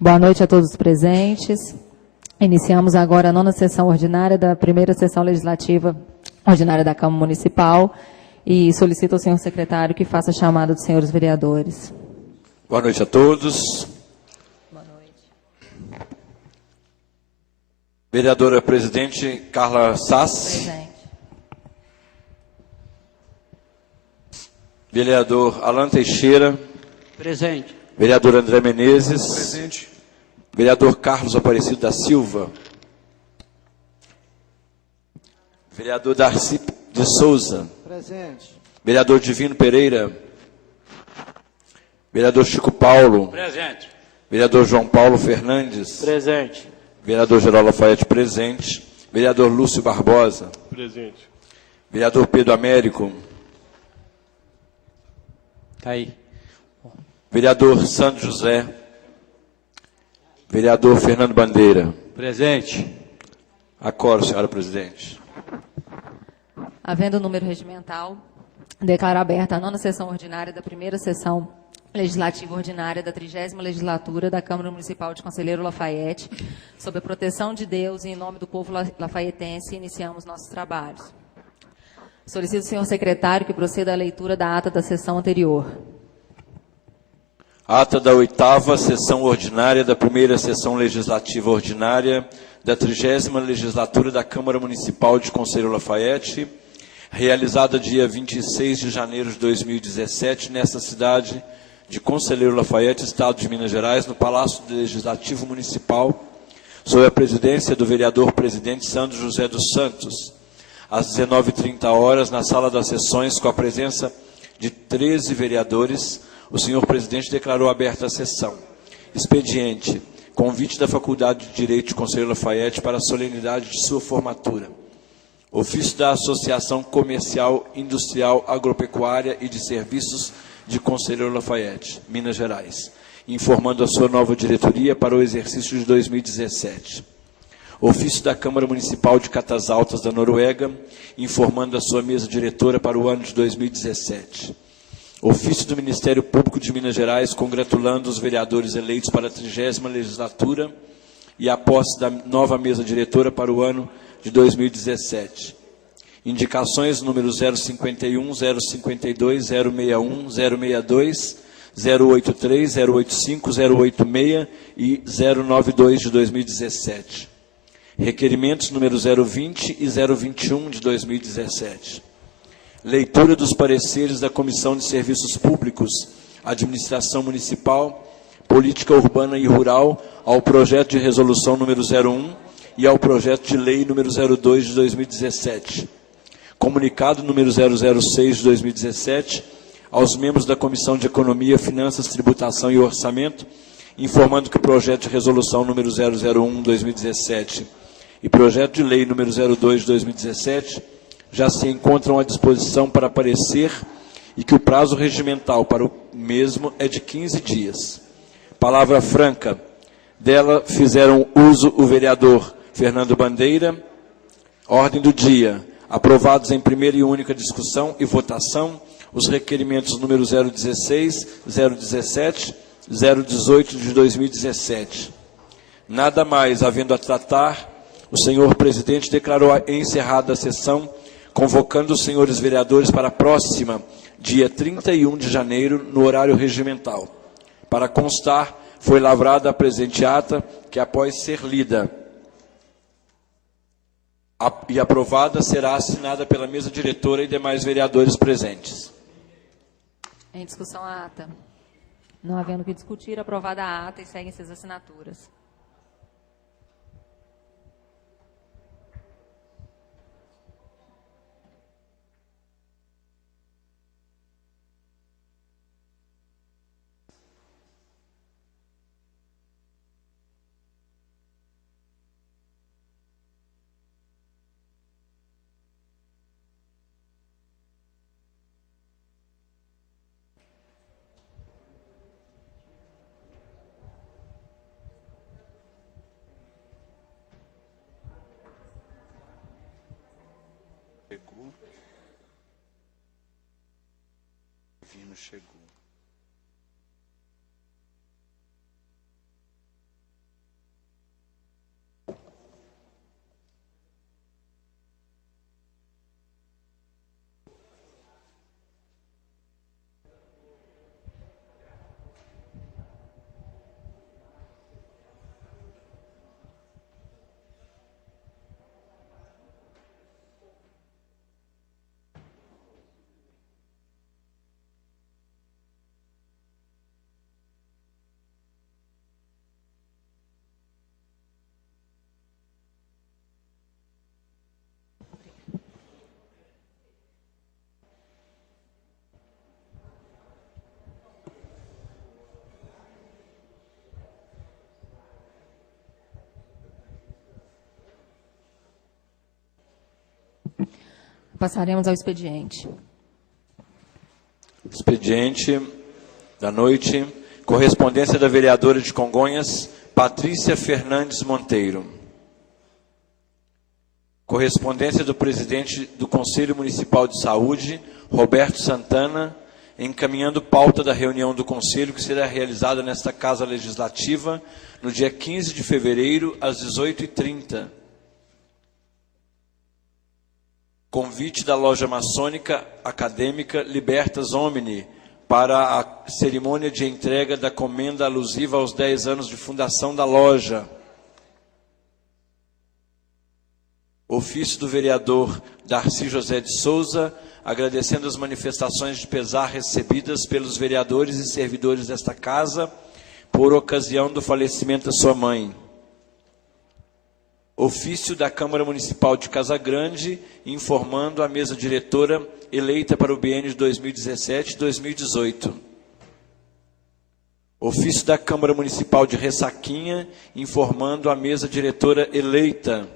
Boa noite a todos os presentes. Iniciamos agora a 9ª sessão ordinária da primeira sessão legislativa ordinária da Câmara Municipal e solicito ao senhor secretário que faça a chamada dos senhores vereadores. Boa noite a todos. Boa noite. Vereadora presidente Carla Sass. Presente. Vereador Alan Teixeira. Presente. Vereador André Menezes. Presente. Vereador Carlos Aparecido da Silva. Vereador Darcy de Souza. Presente. Vereador Divino Pereira. Vereador Chico Paulo. Presente. Vereador João Paulo Fernandes. Presente. Vereador Geraldo Lafayette presente. Vereador Lúcio Barbosa. Presente. Vereador Pedro Américo. Está aí. Vereador Santo José. Vereador Fernando Bandeira. Presente. Acordo, senhora presidente. Havendo o número regimental, declaro aberta a 9ª sessão ordinária da primeira sessão legislativa ordinária da 30ª legislatura da Câmara Municipal de Conselheiro Lafayette, sob a proteção de Deus e em nome do povo lafaietense, iniciamos nossos trabalhos. Solicito ao senhor secretário que proceda à leitura da ata da sessão anterior. Ata da 8ª sessão ordinária da primeira sessão legislativa ordinária da 30ª legislatura da Câmara Municipal de Conselheiro Lafayette, realizada dia 26 de janeiro de 2017, nesta cidade de Conselheiro Lafayette, Estado de Minas Gerais, no Palácio Legislativo Municipal, sob a presidência do vereador presidente Sandro José dos Santos, às 19h30, na Sala das Sessões, com a presença de 13 vereadores, o senhor presidente declarou aberta a sessão. Expediente: convite da Faculdade de Direito de Conselheiro Lafayette para a solenidade de sua formatura. Ofício da Associação Comercial, Industrial, Agropecuária e de Serviços de Conselheiro Lafayette, Minas Gerais, informando a sua nova diretoria para o exercício de 2017. Ofício da Câmara Municipal de Catas Altas da Noruega, informando a sua mesa diretora para o ano de 2017. Ofício do Ministério Público de Minas Gerais, congratulando os vereadores eleitos para a 30ª legislatura e a posse da nova mesa diretora para o ano de 2017. Indicações número 051, 052, 061, 062, 083, 085, 086 e 092 de 2017. Requerimentos número 020 e 021 de 2017. Leitura dos pareceres da Comissão de Serviços Públicos, Administração Municipal, Política Urbana e Rural ao projeto de resolução número 01 e ao projeto de lei número 02 de 2017. Comunicado número 006 de 2017 aos membros da Comissão de Economia, Finanças, Tributação e Orçamento, informando que o projeto de resolução número 001 de 2017 e projeto de lei número 02 de 2017 já se encontram à disposição para parecer e que o prazo regimental para o mesmo é de 15 dias. Palavra franca. Dela fizeram uso o vereador Fernando Bandeira. Ordem do dia. Aprovados em primeira e única discussão e votação os requerimentos número 016, 017, 018 de 2017. Nada mais havendo a tratar, o senhor presidente declarou encerrada a sessão, convocando os senhores vereadores para a próxima, dia 31 de janeiro, no horário regimental. Para constar, foi lavrada a presente ata, que após ser lida e aprovada, será assinada pela mesa diretora e demais vereadores presentes. Em discussão a ata. Não havendo o que discutir, aprovada a ata e seguem-se as assinaturas. Chegou. Passaremos ao expediente. Expediente da noite. Correspondência da vereadora de Congonhas, Patrícia Fernandes Monteiro. Correspondência do presidente do Conselho Municipal de Saúde, Roberto Santana, encaminhando pauta da reunião do Conselho que será realizada nesta Casa Legislativa no dia 15 de fevereiro, às 18h30. Convite da loja maçônica acadêmica Libertas Omni para a cerimônia de entrega da comenda alusiva aos 10 anos de fundação da loja. Ofício do vereador Darcy José de Souza, agradecendo as manifestações de pesar recebidas pelos vereadores e servidores desta casa por ocasião do falecimento da sua mãe. Ofício da Câmara Municipal de Casagrande, informando a mesa diretora eleita para o biênio de 2017-2018. Ofício da Câmara Municipal de Ressaquinha, informando a mesa diretora eleita.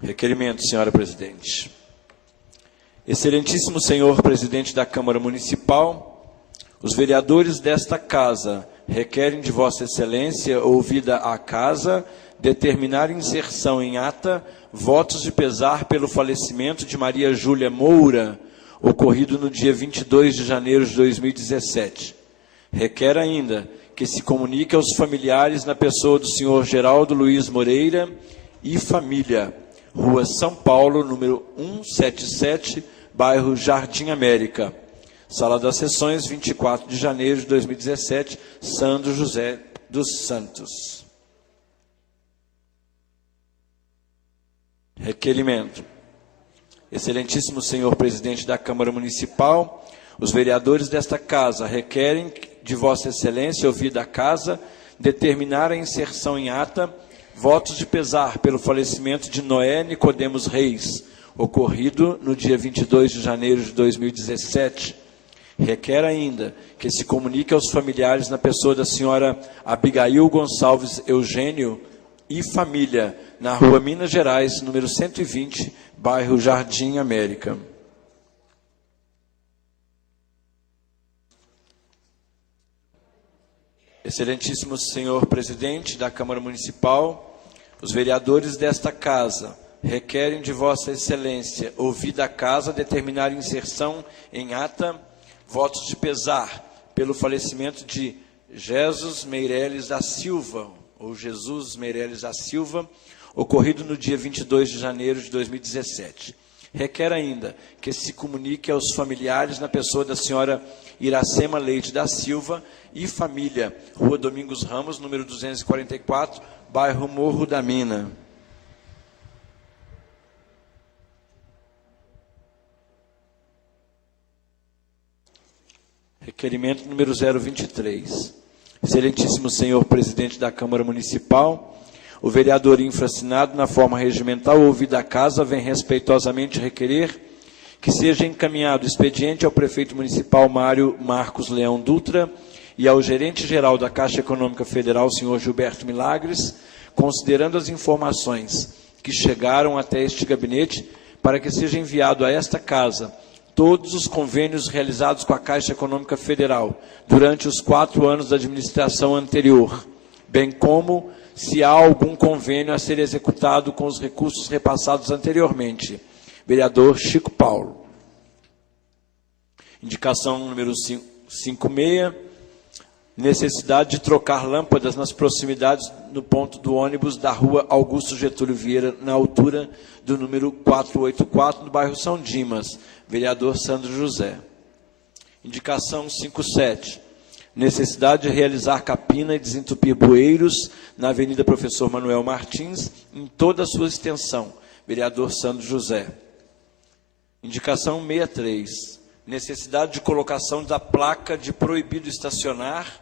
Requerimento, senhora presidente. Excelentíssimo senhor presidente da Câmara Municipal, os vereadores desta casa requerem de Vossa Excelência, ouvida a casa, determinar inserção em ata votos de pesar pelo falecimento de Maria Júlia Moura, ocorrido no dia 22 de janeiro de 2017. Requer ainda que se comunique aos familiares na pessoa do senhor Geraldo Luiz Moreira e família, Rua São Paulo, número 177, bairro Jardim América. Sala das Sessões, 24 de janeiro de 2017, Sandro José dos Santos. Requerimento. Excelentíssimo senhor presidente da Câmara Municipal, os vereadores desta casa requerem de Vossa Excelência, ouvida a casa, determinar a inserção em ata votos de pesar pelo falecimento de Noé Nicodemos Reis, ocorrido no dia 22 de janeiro de 2017. Requer ainda que se comunique aos familiares na pessoa da senhora Abigail Gonçalves Eugênio e família, na rua Minas Gerais, número 120, bairro Jardim América. Excelentíssimo senhor presidente da Câmara Municipal, os vereadores desta casa requerem de Vossa Excelência, ouvida a casa, determinar inserção em ata votos de pesar pelo falecimento de Jesus Meireles da Silva, ou Jesus Meireles da Silva, ocorrido no dia 22 de janeiro de 2017. Requer ainda que se comunique aos familiares na pessoa da senhora Iracema Leite da Silva e família, Rua Domingos Ramos, número 244, bairro Morro da Mina. Requerimento número 023. Excelentíssimo senhor presidente da Câmara Municipal, o vereador infraassinado na forma regimental, ouvida a casa, vem respeitosamente requerer que seja encaminhado expediente ao prefeito municipal Mário Marcos Leão Dutra e ao gerente-geral da Caixa Econômica Federal, senhor Gilberto Milagres, considerando as informações que chegaram até este gabinete, para que seja enviado a esta casa todos os convênios realizados com a Caixa Econômica Federal durante os 4 anos da administração anterior, bem como se há algum convênio a ser executado com os recursos repassados anteriormente. Vereador Chico Paulo. Indicação número 56, necessidade de trocar lâmpadas nas proximidades no ponto do ônibus da rua Augusto Getúlio Vieira, na altura do número 484, no bairro São Dimas. Vereador Sandro José. Indicação 57, necessidade de realizar capina e desentupir bueiros na Avenida Professor Manuel Martins, em toda a sua extensão. Vereador Sandro José. Indicação 63, necessidade de colocação da placa de proibido estacionar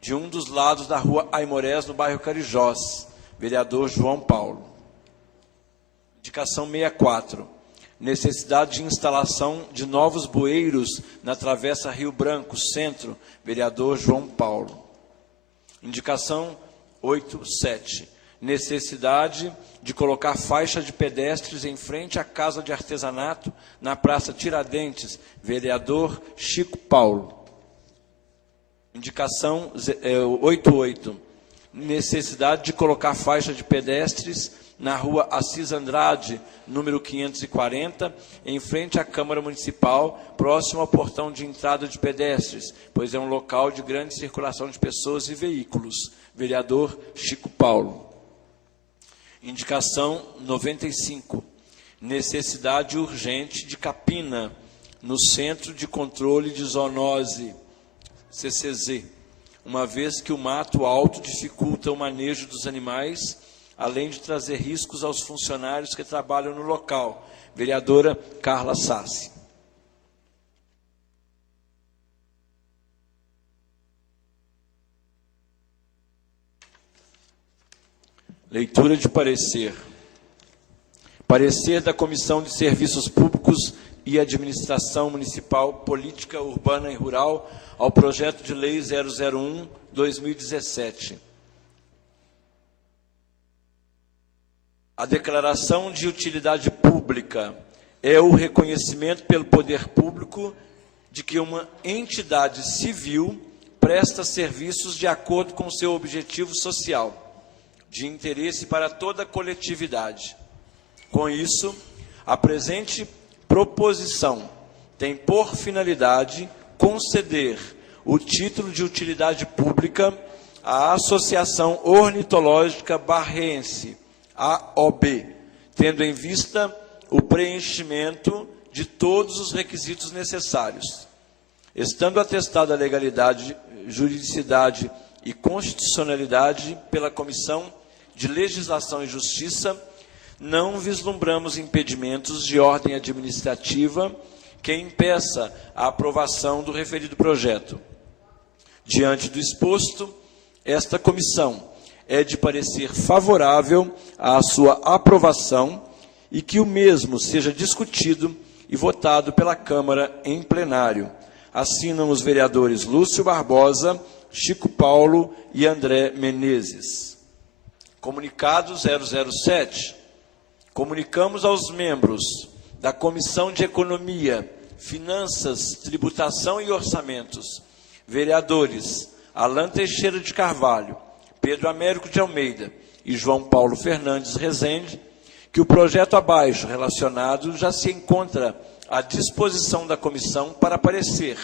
de um dos lados da rua Aimorés, no bairro Carijós. Vereador João Paulo. Indicação 64, necessidade de instalação de novos bueiros na Travessa Rio Branco, centro. Vereador João Paulo. Indicação 87, necessidade de colocar faixa de pedestres em frente à Casa de Artesanato, na Praça Tiradentes, vereador Chico Paulo. Indicação 88, necessidade de colocar faixa de pedestres na Rua Assis Andrade, número 540, em frente à Câmara Municipal, próximo ao portão de entrada de pedestres, pois é um local de grande circulação de pessoas e veículos. Vereador Chico Paulo. Indicação 95, necessidade urgente de capina no Centro de Controle de Zoonose, CCZ, uma vez que o mato alto dificulta o manejo dos animais, além de trazer riscos aos funcionários que trabalham no local. Vereadora Carla Sassi. Leitura de parecer. Parecer da Comissão de Serviços Públicos e Administração Municipal, Política Urbana e Rural ao projeto de lei 001/2017. A declaração de utilidade pública é o reconhecimento pelo poder público de que uma entidade civil presta serviços de acordo com seu objetivo social, de interesse para toda a coletividade. Com isso, a presente proposição tem por finalidade conceder o título de utilidade pública à Associação Ornitológica Barrense, AOB, tendo em vista o preenchimento de todos os requisitos necessários. Estando atestada a legalidade, juridicidade e constitucionalidade pela Comissão de Legislação e Justiça, não vislumbramos impedimentos de ordem administrativa que impeça a aprovação do referido projeto. Diante do exposto, esta comissão é de parecer favorável à sua aprovação e que o mesmo seja discutido e votado pela Câmara em plenário. Assinam os vereadores Lúcio Barbosa, Chico Paulo e André Menezes. Comunicado 007. Comunicamos aos membros da Comissão de Economia, Finanças, Tributação e Orçamentos, vereadores Alan Teixeira de Carvalho, Pedro Américo de Almeida e João Paulo Fernandes Rezende, que o projeto abaixo relacionado já se encontra à disposição da comissão para parecer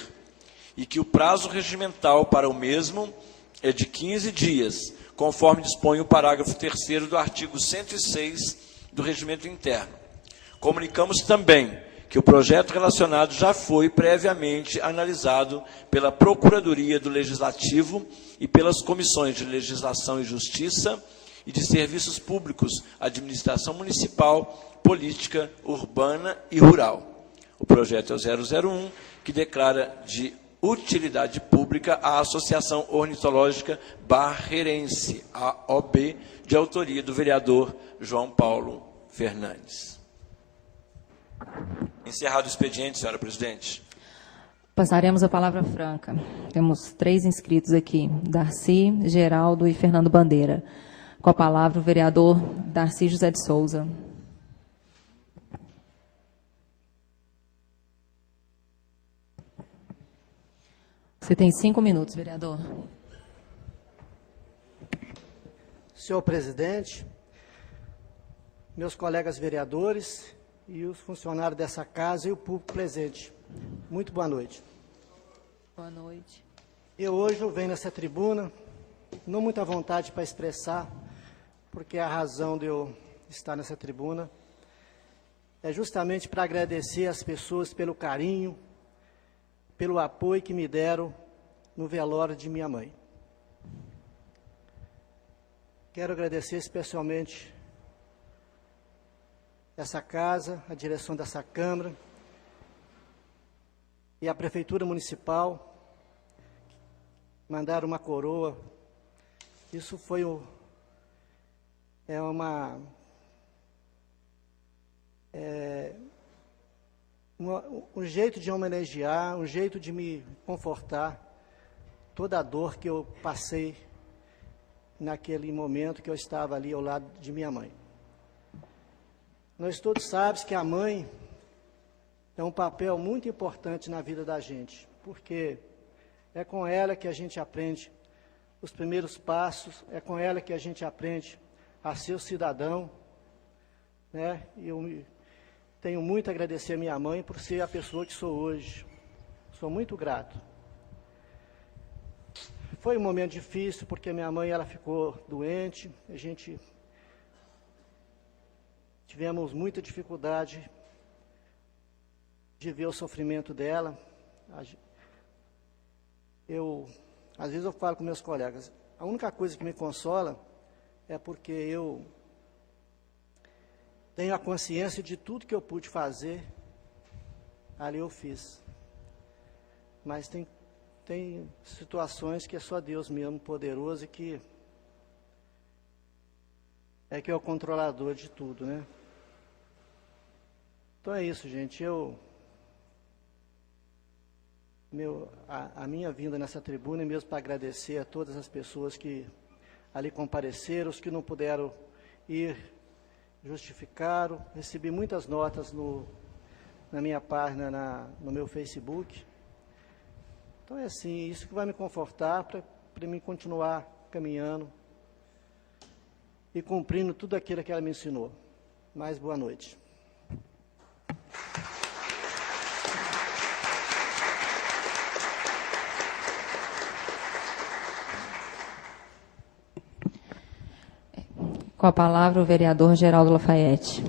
e que o prazo regimental para o mesmo é de 15 dias, conforme dispõe o parágrafo 3º do artigo 106 do Regimento Interno. Comunicamos também que o projeto relacionado já foi previamente analisado pela Procuradoria do Legislativo e pelas Comissões de Legislação e Justiça e de Serviços Públicos, Administração Municipal, Política Urbana e Rural. O projeto é o 001, que declara de utilidade pública a Associação Ornitológica Barreirense, AOB, de autoria do vereador João Paulo Fernandes. Encerrado o expediente, senhora presidente. Passaremos a palavra franca. Temos 3 inscritos aqui, Darcy, Geraldo e Fernando Bandeira. Com a palavra o vereador Darcy José de Souza. Você tem 5 minutos, vereador. Senhor presidente, meus colegas vereadores e os funcionários dessa casa e o público presente, muito boa noite. Boa noite. Hoje eu venho nessa tribuna, não muita vontade para expressar, porque a razão de eu estar nessa tribuna é justamente para agradecer as pessoas pelo carinho, pelo apoio que me deram no velório de minha mãe. Quero agradecer especialmente essa casa, a direção dessa Câmara e a Prefeitura Municipal. Mandaram uma coroa. Isso foi um jeito de homenagear, um jeito de me confortar toda a dor que eu passei naquele momento que eu estava ali ao lado de minha mãe. Nós todos sabemos que a mãe é um papel muito importante na vida da gente, porque é com ela que a gente aprende os primeiros passos, é com ela que a gente aprende a ser o cidadão, né? Eu tenho muito a agradecer a minha mãe por ser a pessoa que sou hoje. Sou muito grato. Foi um momento difícil, porque minha mãe ela ficou doente, tivemos muita dificuldade de ver o sofrimento dela. Às vezes eu falo com meus colegas, a única coisa que me consola é porque eu tenho a consciência de tudo que eu pude fazer, ali eu fiz. Mas tem situações que é só Deus mesmo, poderoso, e que é o controlador de tudo, né? Então é isso, gente. A minha vinda nessa tribuna é mesmo para agradecer a todas as pessoas que ali compareceram, os que não puderam ir, justificaram. Recebi muitas notas na minha página, no meu Facebook. Então é assim, isso que vai me confortar para mim continuar caminhando e cumprindo tudo aquilo que ela me ensinou. Mais boa noite. Com a palavra, o vereador Geraldo Lafaiete.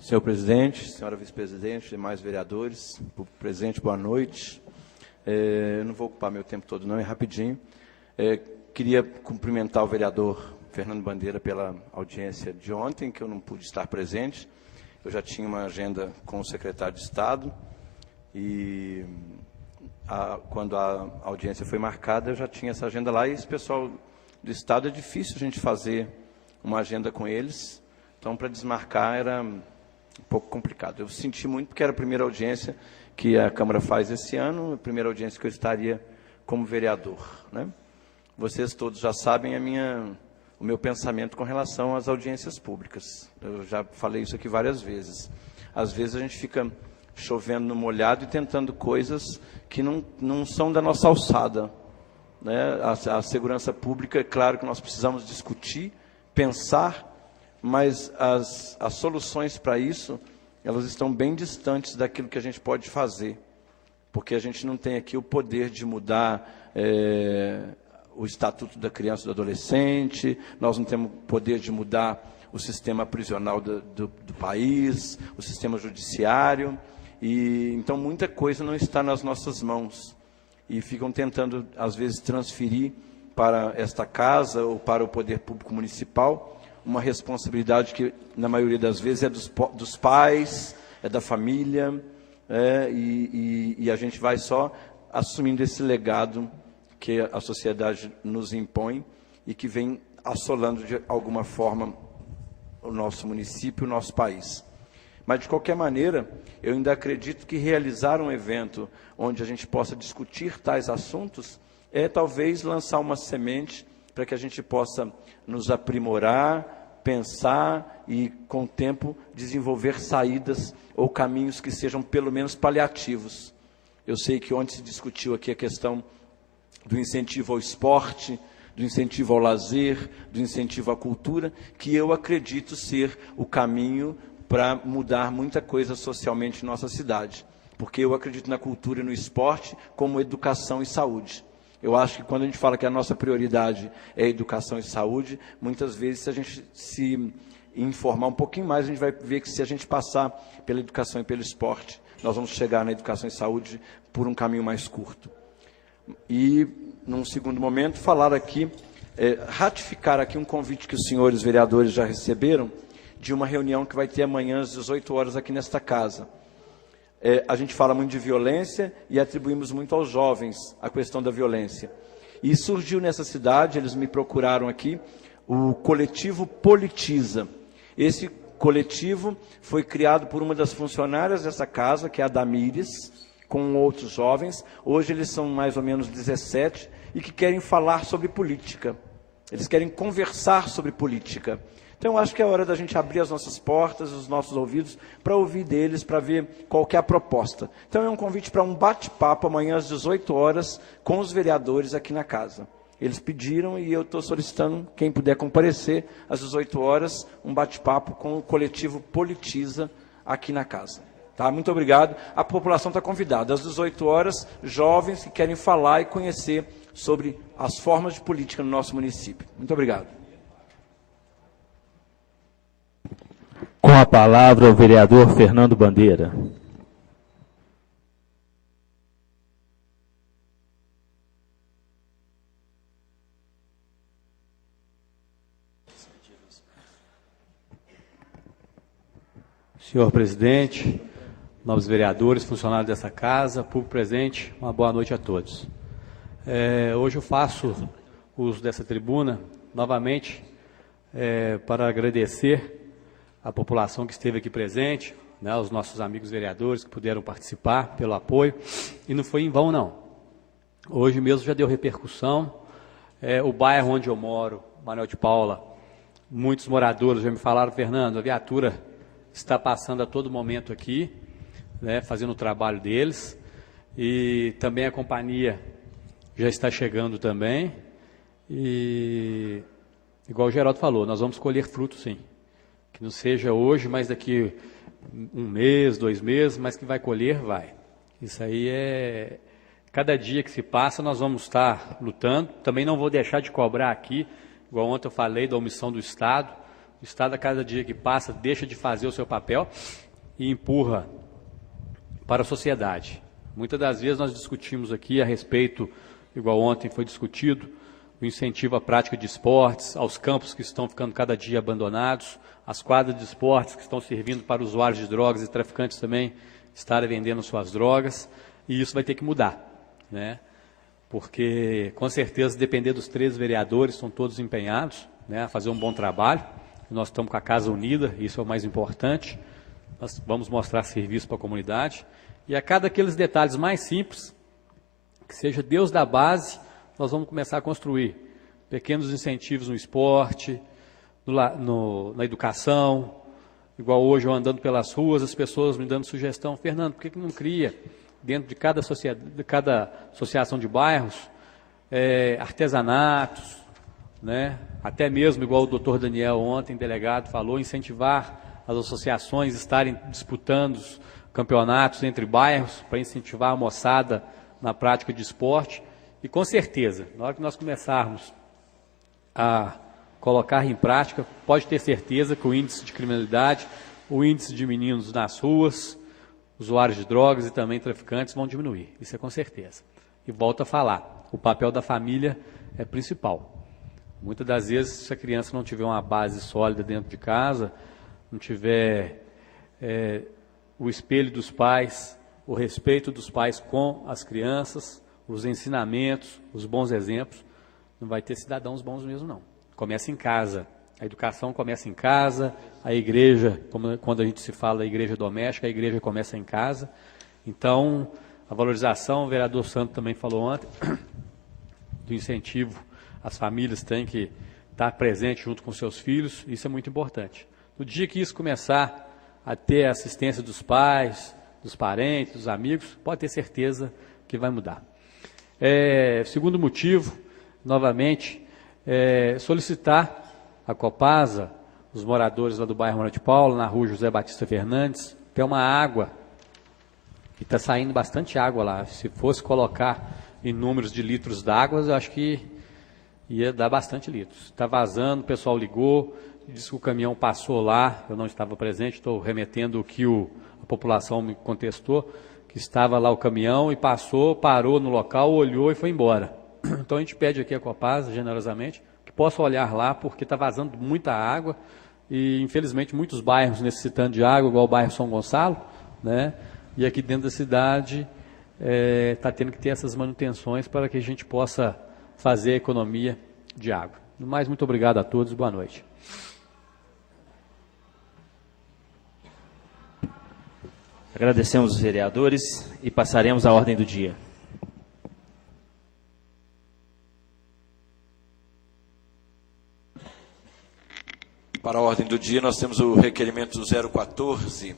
Senhor presidente, senhora vice-presidente, demais vereadores, presente, boa noite. Eu não vou ocupar meu tempo todo, não, é rapidinho. Queria cumprimentar o vereador Fernando Bandeira pela audiência de ontem, que eu não pude estar presente. Eu já tinha uma agenda com o secretário de Estado e quando a audiência foi marcada, eu já tinha essa agenda lá, e esse pessoal do Estado é difícil a gente fazer uma agenda com eles, então para desmarcar era um pouco complicado. Eu senti muito porque era a primeira audiência que a Câmara faz esse ano, a primeira audiência que eu estaria como vereador, né? Vocês todos já sabem o meu pensamento com relação às audiências públicas. Eu já falei isso aqui várias vezes. Às vezes a gente fica chovendo no molhado e tentando coisas que não são da nossa alçada, né? A segurança pública, é claro que nós precisamos discutir, pensar, mas as soluções para isso, elas estão bem distantes daquilo que a gente pode fazer, porque a gente não tem aqui o poder de mudar o Estatuto da Criança e do Adolescente, nós não temos poder de mudar o sistema prisional do país, o sistema judiciário, e então muita coisa não está nas nossas mãos, e ficam tentando, às vezes, transferir para esta casa ou para o poder público municipal uma responsabilidade que, na maioria das vezes, é dos pais, é da família, e a gente vai só assumindo esse legado que a sociedade nos impõe e que vem assolando, de alguma forma, o nosso município, o nosso país. Mas, de qualquer maneira, eu ainda acredito que realizar um evento onde a gente possa discutir tais assuntos é, talvez, lançar uma semente para que a gente possa nos aprimorar, pensar e, com o tempo, desenvolver saídas ou caminhos que sejam, pelo menos, paliativos. Eu sei que ontem se discutiu aqui a questão do incentivo ao esporte, do incentivo ao lazer, do incentivo à cultura, que eu acredito ser o caminho para mudar muita coisa socialmente em nossa cidade. Porque eu acredito na cultura e no esporte como educação e saúde. Eu acho que quando a gente fala que a nossa prioridade é educação e saúde, muitas vezes, se a gente se informar um pouquinho mais, a gente vai ver que se a gente passar pela educação e pelo esporte, nós vamos chegar na educação e saúde por um caminho mais curto. E, num segundo momento, falar aqui, ratificar aqui um convite que os senhores vereadores já receberam, de uma reunião que vai ter amanhã às 18 horas aqui nesta casa. A gente fala muito de violência e atribuímos muito aos jovens a questão da violência. E surgiu nessa cidade, eles me procuraram aqui, o coletivo Politiza. Esse coletivo foi criado por uma das funcionárias dessa casa, que é a Damires, com outros jovens. Hoje eles são mais ou menos 17 e que querem falar sobre política. Eles querem conversar sobre política. Então, eu acho que é hora da gente abrir as nossas portas, os nossos ouvidos, para ouvir deles, para ver qual que é a proposta. Então, é um convite para um bate-papo amanhã às 18 horas com os vereadores aqui na casa. Eles pediram e eu estou solicitando, quem puder comparecer, às 18 horas, um bate-papo com o coletivo Politiza aqui na casa. Tá? Muito obrigado. A população está convidada. Às 18 horas, jovens que querem falar e conhecer sobre as formas de política no nosso município. Muito obrigado. Com a palavra, o vereador Fernando Bandeira. Senhor presidente, novos vereadores, funcionários dessa casa, público presente, uma boa noite a todos. Hoje eu faço uso dessa tribuna, novamente, para agradecer a população que esteve aqui presente, né, os nossos amigos vereadores que puderam participar, pelo apoio, e não foi em vão, não. Hoje mesmo já deu repercussão, o bairro onde eu moro, Manuel de Paula, muitos moradores já me falaram: Fernando, a viatura está passando a todo momento aqui, né, fazendo o trabalho deles, e também a companhia já está chegando também, e, igual o Geraldo falou, nós vamos colher frutos, sim. Que não seja hoje, mas daqui um mês, 2 meses, mas que vai colher, vai. Isso aí é... Cada dia que se passa, nós vamos estar lutando. Também não vou deixar de cobrar aqui, igual ontem eu falei da omissão do Estado. O Estado, a cada dia que passa, deixa de fazer o seu papel e empurra para a sociedade. Muitas das vezes nós discutimos aqui a respeito, igual ontem foi discutido, o incentivo à prática de esportes, aos campos que estão ficando cada dia abandonados, as quadras de esportes que estão servindo para usuários de drogas e traficantes também estarem vendendo suas drogas, e isso vai ter que mudar, né? Porque, com certeza, depender dos 13 vereadores, estão todos empenhados, né, a fazer um bom trabalho. Nós estamos com a casa unida, isso é o mais importante. Nós vamos mostrar serviço para a comunidade, e a cada aqueles detalhes mais simples, que seja Deus da base, nós vamos começar a construir pequenos incentivos no esporte, na educação. Igual hoje eu andando pelas ruas, as pessoas me dando sugestão: Fernando, por que não cria dentro de cada associação de bairros artesanatos, né? Até mesmo, igual o doutor Daniel ontem, delegado, falou, incentivar as associações a estarem disputando os campeonatos entre bairros para incentivar a moçada na prática de esporte. E com certeza, na hora que nós começarmos a colocar em prática, pode ter certeza que o índice de criminalidade, o índice de meninos nas ruas, usuários de drogas e também traficantes vão diminuir, isso é com certeza. E volto a falar, o papel da família é principal. Muitas das vezes, se a criança não tiver uma base sólida dentro de casa, não tiver o espelho dos pais, o respeito dos pais com as crianças, os ensinamentos, os bons exemplos, não vai ter cidadãos bons mesmo, não. Começa em casa, a educação começa em casa, a igreja, quando a gente se fala da igreja doméstica, a igreja começa em casa. Então, a valorização, o vereador Santo também falou ontem, do incentivo, as famílias têm que estar presentes junto com seus filhos, isso é muito importante. No dia que isso começar a ter a assistência dos pais, dos parentes, dos amigos, pode ter certeza que vai mudar. Segundo motivo, novamente, solicitar a Copasa, os moradores lá do bairro Manuel de Paula, na rua José Batista Fernandes, tem uma água, e está saindo bastante água lá. Se fosse colocar em números de litros d'água, eu acho que ia dar bastante litros. Está vazando, o pessoal ligou, disse que o caminhão passou lá, eu não estava presente, estou remetendo o que a população me contestou, que estava lá o caminhão e passou, parou no local, olhou e foi embora. Então a gente pede aqui a Copasa, generosamente, que possa olhar lá, porque está vazando muita água e infelizmente muitos bairros necessitando de água, igual o bairro São Gonçalo, né? E aqui dentro da cidade está tendo que ter essas manutenções para que a gente possa fazer a economia de água. No mais, muito obrigado a todos, boa noite. Agradecemos os vereadores e passaremos à ordem do dia. Para a ordem do dia, nós temos o requerimento 014.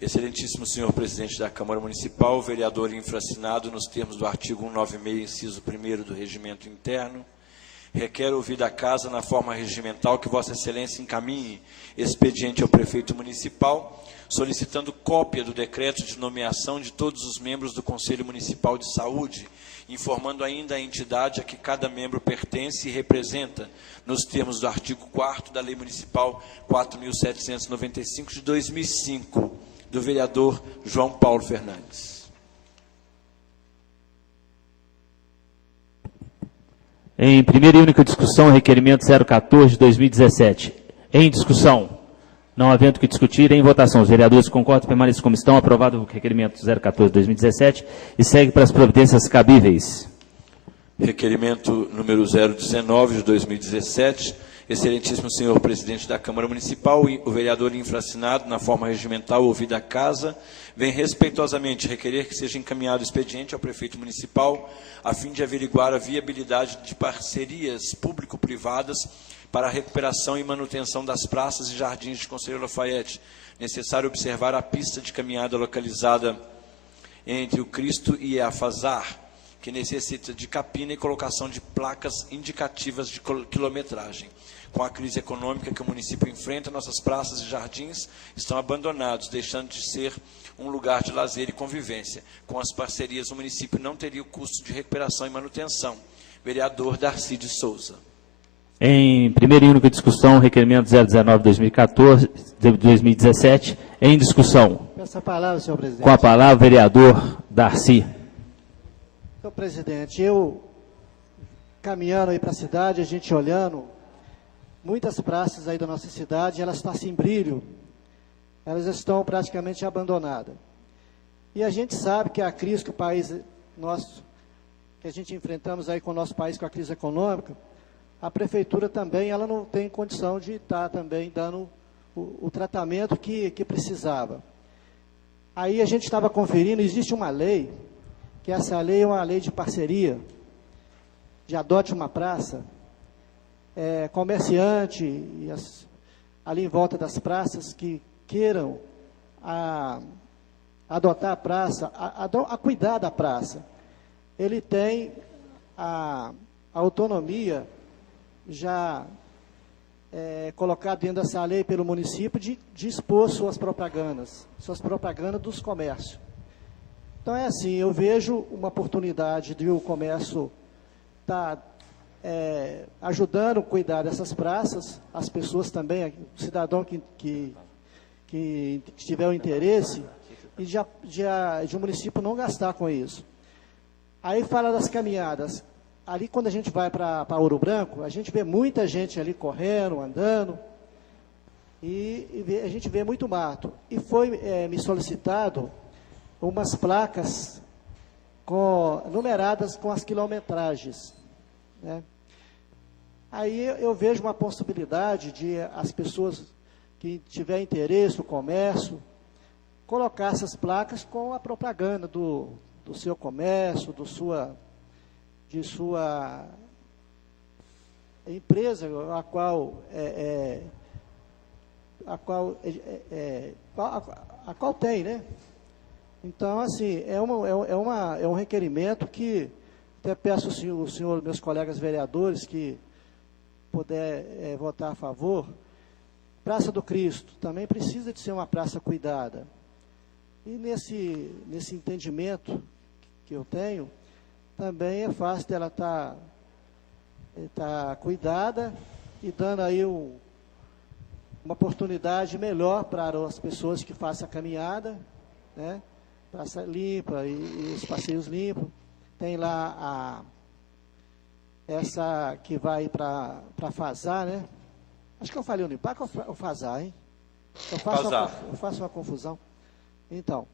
Excelentíssimo senhor presidente da Câmara Municipal, vereador infraassinado nos termos do artigo 196, inciso 1º do Regimento Interno, requer ouvir da Casa, na forma regimental, que Vossa Excelência encaminhe expediente ao prefeito municipal, solicitando cópia do decreto de nomeação de todos os membros do Conselho Municipal de Saúde, informando ainda a entidade a que cada membro pertence e representa, nos termos do artigo 4º da Lei Municipal 4.795 de 2005, do vereador João Paulo Fernandes. Em primeira e única discussão, requerimento 014 de 2017. Em discussão, não havendo que discutir, em votação. Os vereadores concordam, permaneçam como estão. Aprovado o requerimento 014 de 2017 e segue para as providências cabíveis. Requerimento número 019 de 2017. Excelentíssimo senhor presidente da Câmara Municipal, o vereador infraassinado, na forma regimental ouvida a Casa, vem respeitosamente requerer que seja encaminhado o expediente ao prefeito municipal, a fim de averiguar a viabilidade de parcerias público-privadas para a recuperação e manutenção das praças e jardins de Conselheiro Lafaiete. Necessário observar a pista de caminhada localizada entre o Cristo e a Afazar, que necessita de capina e colocação de placas indicativas de quilometragem. Com a crise econômica que o município enfrenta, nossas praças e jardins estão abandonados, deixando de ser um lugar de lazer e convivência. Com as parcerias, o município não teria o custo de recuperação e manutenção. Vereador Darcy de Souza. Em primeira e única discussão, requerimento 019 de 2017. Em discussão. Peço a palavra, senhor presidente. Com a palavra, vereador Darcy. Senhor presidente, eu caminhando aí para a cidade, a gente olhando, muitas praças aí da nossa cidade, elas estão sem brilho, elas estão praticamente abandonadas. E a gente sabe que a crise que o país nosso, que a gente enfrentamos aí com o nosso país, com a crise econômica, a prefeitura também, ela não tem condição de estar também dando o tratamento que precisava. Aí a gente estava conferindo, existe uma lei, que essa lei é uma lei de parceria, de adote uma praça, comerciante e ali em volta das praças que queiram adotar a praça, a cuidar da praça. Ele tem a autonomia já colocada dentro dessa lei pelo município de expor suas propagandas dos comércios. Então é assim, eu vejo uma oportunidade de o comércio estar ajudando a cuidar dessas praças, as pessoas também, o cidadão que tiver o interesse, e de o município não gastar com isso. Aí fala das caminhadas. Ali quando a gente vai para Ouro Branco, a gente vê muita gente ali correndo, andando, e a gente vê muito mato. E foi me solicitado umas placas numeradas com as quilometragens, né? Aí eu vejo uma possibilidade de as pessoas que tiverem interesse, o comércio, colocar essas placas com a propaganda do seu comércio, de sua empresa, a qual tem, né? Então, assim, é um requerimento que até peço ao senhor, meus colegas vereadores, que puder votar a favor. Praça do Cristo também precisa de ser uma praça cuidada. E nesse entendimento que eu tenho, também é fácil dela estar cuidada e dando aí uma oportunidade melhor para as pessoas que façam a caminhada, né? Praça limpa e os passeios limpos. Tem lá essa que vai para Fazar, né? Acho que eu falei o Unipac ou Fazar, hein? Eu faço uma confusão. Então,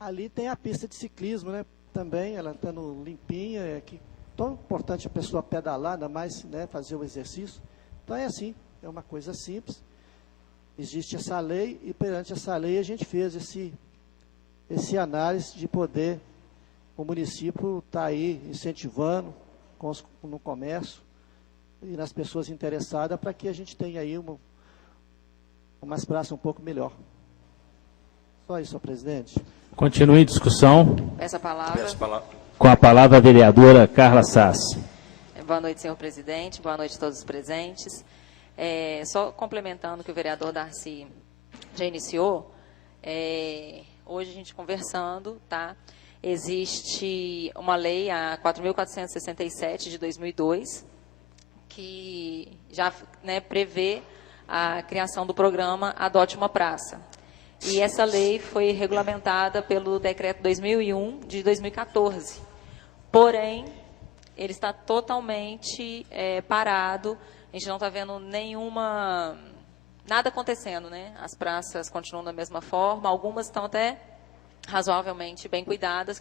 ali tem a pista de ciclismo, né? Também, ela estando limpinha, que tão importante a pessoa pedalar, ainda mais, né, fazer o exercício. Então é assim, é uma coisa simples. existe essa lei e perante essa lei a gente fez esse análise de poder o município estar aí incentivando no comércio e nas pessoas interessadas para que a gente tenha aí umas praças um pouco melhor. Só isso, senhor presidente. Continue em discussão. Peço a palavra. Com a palavra a vereadora Carla Sass. Boa noite, senhor presidente. Boa noite a todos os presentes. Só complementando o que o vereador Darcy já iniciou, hoje a gente conversando, tá? Existe uma lei, a 4.467 de 2002, que já, né, prevê a criação do programa Adote uma Praça. E essa lei foi regulamentada pelo decreto 2001 de 2014. Porém, ele está totalmente parado. A gente não está vendo nada acontecendo, né? As praças continuam da mesma forma. Algumas estão até razoavelmente bem cuidadas,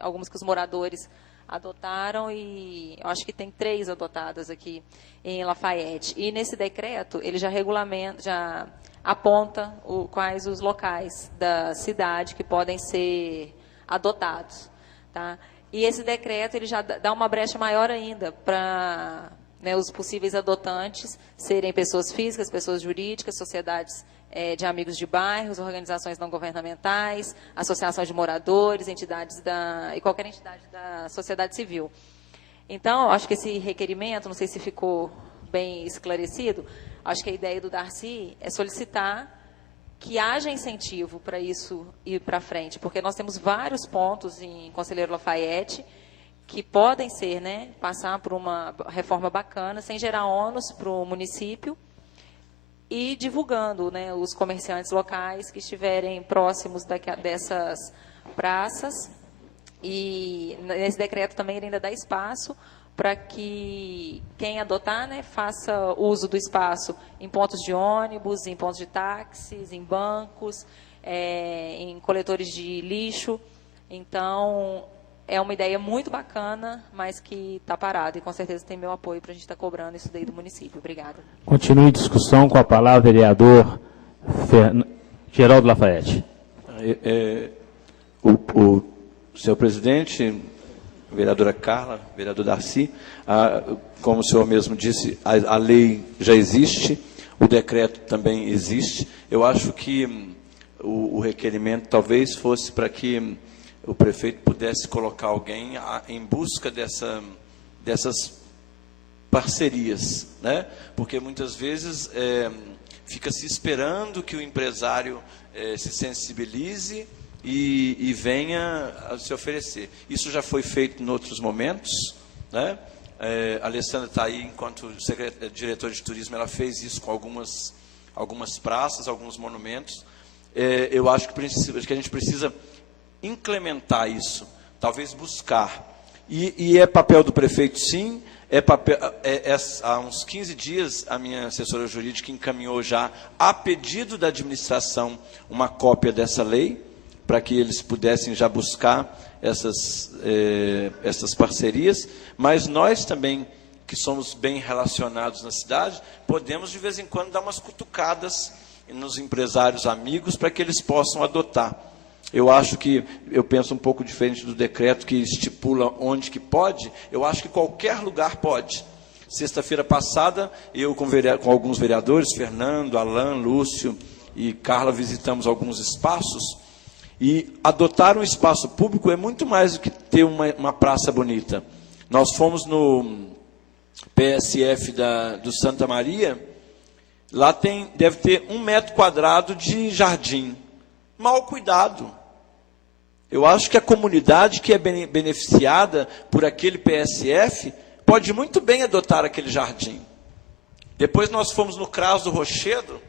algumas que os moradores adotaram, e eu acho que tem 3 adotadas aqui em Lafayette. E nesse decreto, ele já regulamenta, já aponta quais os locais da cidade que podem ser adotados, tá? E esse decreto ele já dá uma brecha maior ainda para, né, os possíveis adotantes serem pessoas físicas, pessoas jurídicas, sociedades de amigos de bairros, organizações não governamentais, associações de moradores, entidades e qualquer entidade da sociedade civil. Então, acho que esse requerimento, não sei se ficou bem esclarecido, acho que a ideia do Darcy é solicitar que haja incentivo para isso ir para frente, porque nós temos vários pontos em Conselheiro Lafayette que podem ser, né, passar por uma reforma bacana, sem gerar ônus para o município, e divulgando, né, os comerciantes locais que estiverem próximos dessas praças. E nesse decreto também ele ainda dá espaço para que quem adotar, né, faça uso do espaço em pontos de ônibus, em pontos de táxis, em bancos, em coletores de lixo. Então, é uma ideia muito bacana, mas que está parada, e com certeza tem meu apoio para a gente estar cobrando isso daí do município. Obrigada. Continue em discussão com a palavra vereador Geraldo Lafayette. Senhor presidente, vereadora Carla, vereador Darcy, como o senhor mesmo disse, a lei já existe, o decreto também existe. Eu acho que o requerimento talvez fosse para que o prefeito pudesse colocar alguém em busca dessas parcerias, né? Porque muitas vezes fica se esperando que o empresário se sensibilize e venha a se oferecer. Isso já foi feito em outros momentos, né? A Alessandra está aí, enquanto diretora de turismo, ela fez isso com algumas praças, alguns monumentos. Eu acho que a gente precisa implementar isso, talvez buscar. E é papel do prefeito, sim. Há uns 15 dias, a minha assessora jurídica encaminhou já, a pedido da administração, uma cópia dessa lei, para que eles pudessem já buscar essas parcerias. Mas nós também, que somos bem relacionados na cidade, podemos de vez em quando dar umas cutucadas nos empresários amigos para que eles possam adotar. Eu penso um pouco diferente do decreto que estipula onde que pode. Eu acho que qualquer lugar pode. Sexta-feira passada, eu com alguns vereadores, Fernando, Alain, Lúcio e Carla, visitamos alguns espaços. E adotar um espaço público é muito mais do que ter uma praça bonita. Nós fomos no PSF do Santa Maria, lá deve ter 1 metro quadrado de jardim. Mal cuidado. Eu acho que a comunidade que é beneficiada por aquele PSF pode muito bem adotar aquele jardim. Depois nós fomos no CRAS do Rochedo,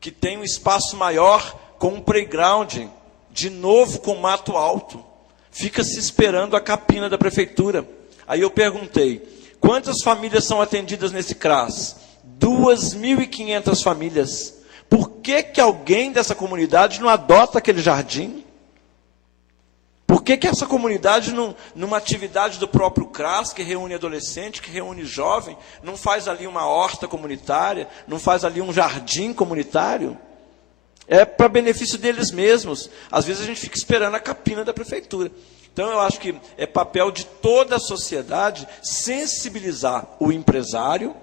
que tem um espaço maior com um playground, de novo com mato alto. Fica se esperando a capina da prefeitura. Aí eu perguntei, quantas famílias são atendidas nesse CRAS? 2.500 famílias. Por que alguém dessa comunidade não adota aquele jardim? Por que essa comunidade, numa atividade do próprio CRAS, que reúne adolescente, que reúne jovem, não faz ali uma horta comunitária, não faz ali um jardim comunitário? É para benefício deles mesmos. Às vezes a gente fica esperando a capina da prefeitura. Então eu acho que é papel de toda a sociedade sensibilizar o empresário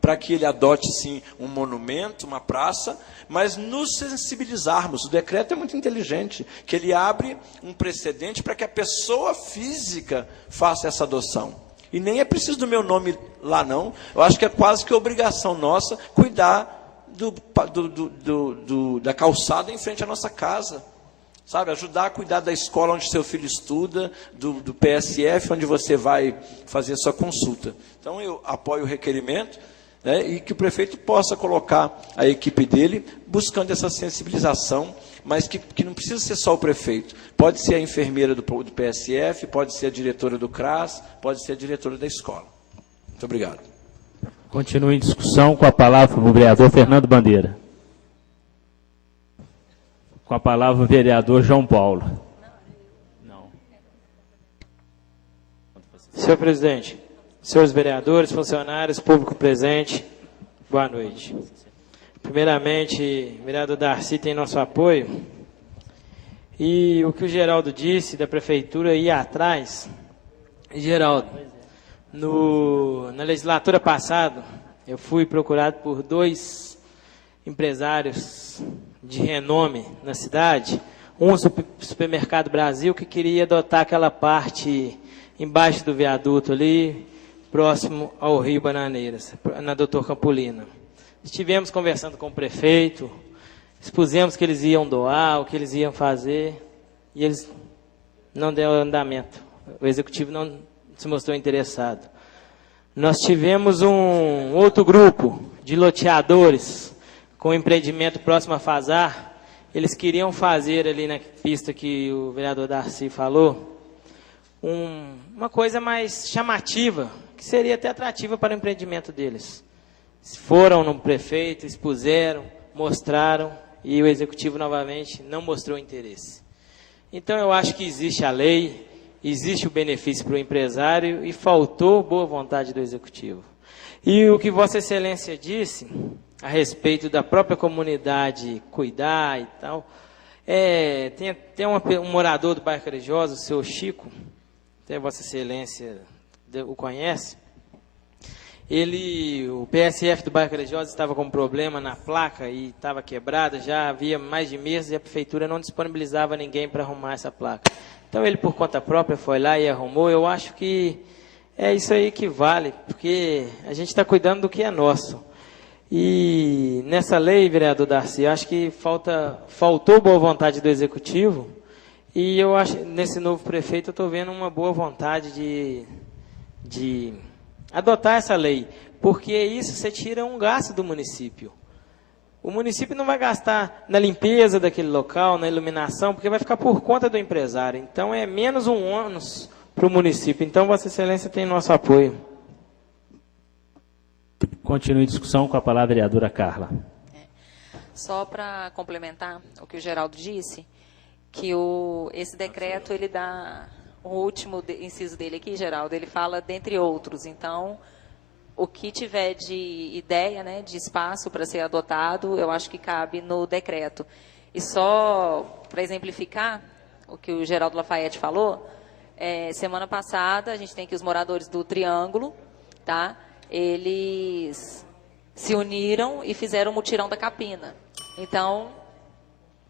para que ele adote sim um monumento, uma praça, mas nos sensibilizarmos. O decreto é muito inteligente, que ele abre um precedente para que a pessoa física faça essa adoção. E nem é preciso do meu nome lá não. Eu acho que é quase que obrigação nossa cuidar da calçada em frente à nossa casa, sabe? Ajudar a cuidar da escola onde seu filho estuda, do PSF, onde você vai fazer sua consulta. Então, eu apoio o requerimento, né, e que o prefeito possa colocar a equipe dele buscando essa sensibilização, mas que não precisa ser só o prefeito. Pode ser a enfermeira do PSF, pode ser a diretora do CRAS, pode ser a diretora da escola. Muito obrigado. Continua em discussão, com a palavra o vereador Fernando Bandeira. Com a palavra o vereador João Paulo. Não. Senhor presidente, senhores vereadores, funcionários, público presente, boa noite. Primeiramente, o vereador Darcy tem nosso apoio. E o que o Geraldo disse da prefeitura ir atrás, Geraldo, na legislatura passada, eu fui procurado por 2 empresários de renome na cidade, um Supermercado Brasil, que queria adotar aquela parte embaixo do viaduto ali, próximo ao Rio Bananeiras, na Doutor Campolina. Estivemos conversando com o prefeito, expusemos que eles iam doar, o que eles iam fazer, e eles não deram andamento. O executivo não se mostrou interessado. Nós tivemos um outro grupo de loteadores com empreendimento próximo a Fazar. Eles queriam fazer ali na pista que o vereador Darcy falou, uma coisa mais chamativa, que seria até atrativa para o empreendimento deles. Foram no prefeito, expuseram, mostraram, e o executivo novamente não mostrou interesse. Então eu acho que existe a lei, existe o benefício para o empresário e faltou boa vontade do executivo. E o que Vossa Excelência disse a respeito da própria comunidade cuidar e tal, tem um morador do bairro Carejosa, o seu Chico, até Vossa Excelência o conhece. O PSF do bairro Carejosa estava com problema na placa e estava quebrada, já havia mais de meses e a prefeitura não disponibilizava ninguém para arrumar essa placa. Então ele por conta própria foi lá e arrumou. Eu acho que é isso aí que vale, porque a gente está cuidando do que é nosso. E nessa lei, vereador Darcy, eu acho que faltou boa vontade do executivo, e eu acho nesse novo prefeito eu estou vendo uma boa vontade de adotar essa lei, porque isso você tira um gasto do município. O município não vai gastar na limpeza daquele local, na iluminação, porque vai ficar por conta do empresário. Então é menos um ônus para o município. Então Vossa Excelência tem nosso apoio. Continue em discussão, com a palavra a vereadora Carla. Só para complementar o que o Geraldo disse, que esse decreto, ele dá o último inciso dele aqui, Geraldo, ele fala dentre outros. Então, o que tiver de ideia, né, de espaço para ser adotado, eu acho que cabe no decreto. E só para exemplificar o que o Geraldo Lafayette falou, semana passada, a gente tem aqui os moradores do Triângulo, tá? Eles se uniram e fizeram o mutirão da capina. Então,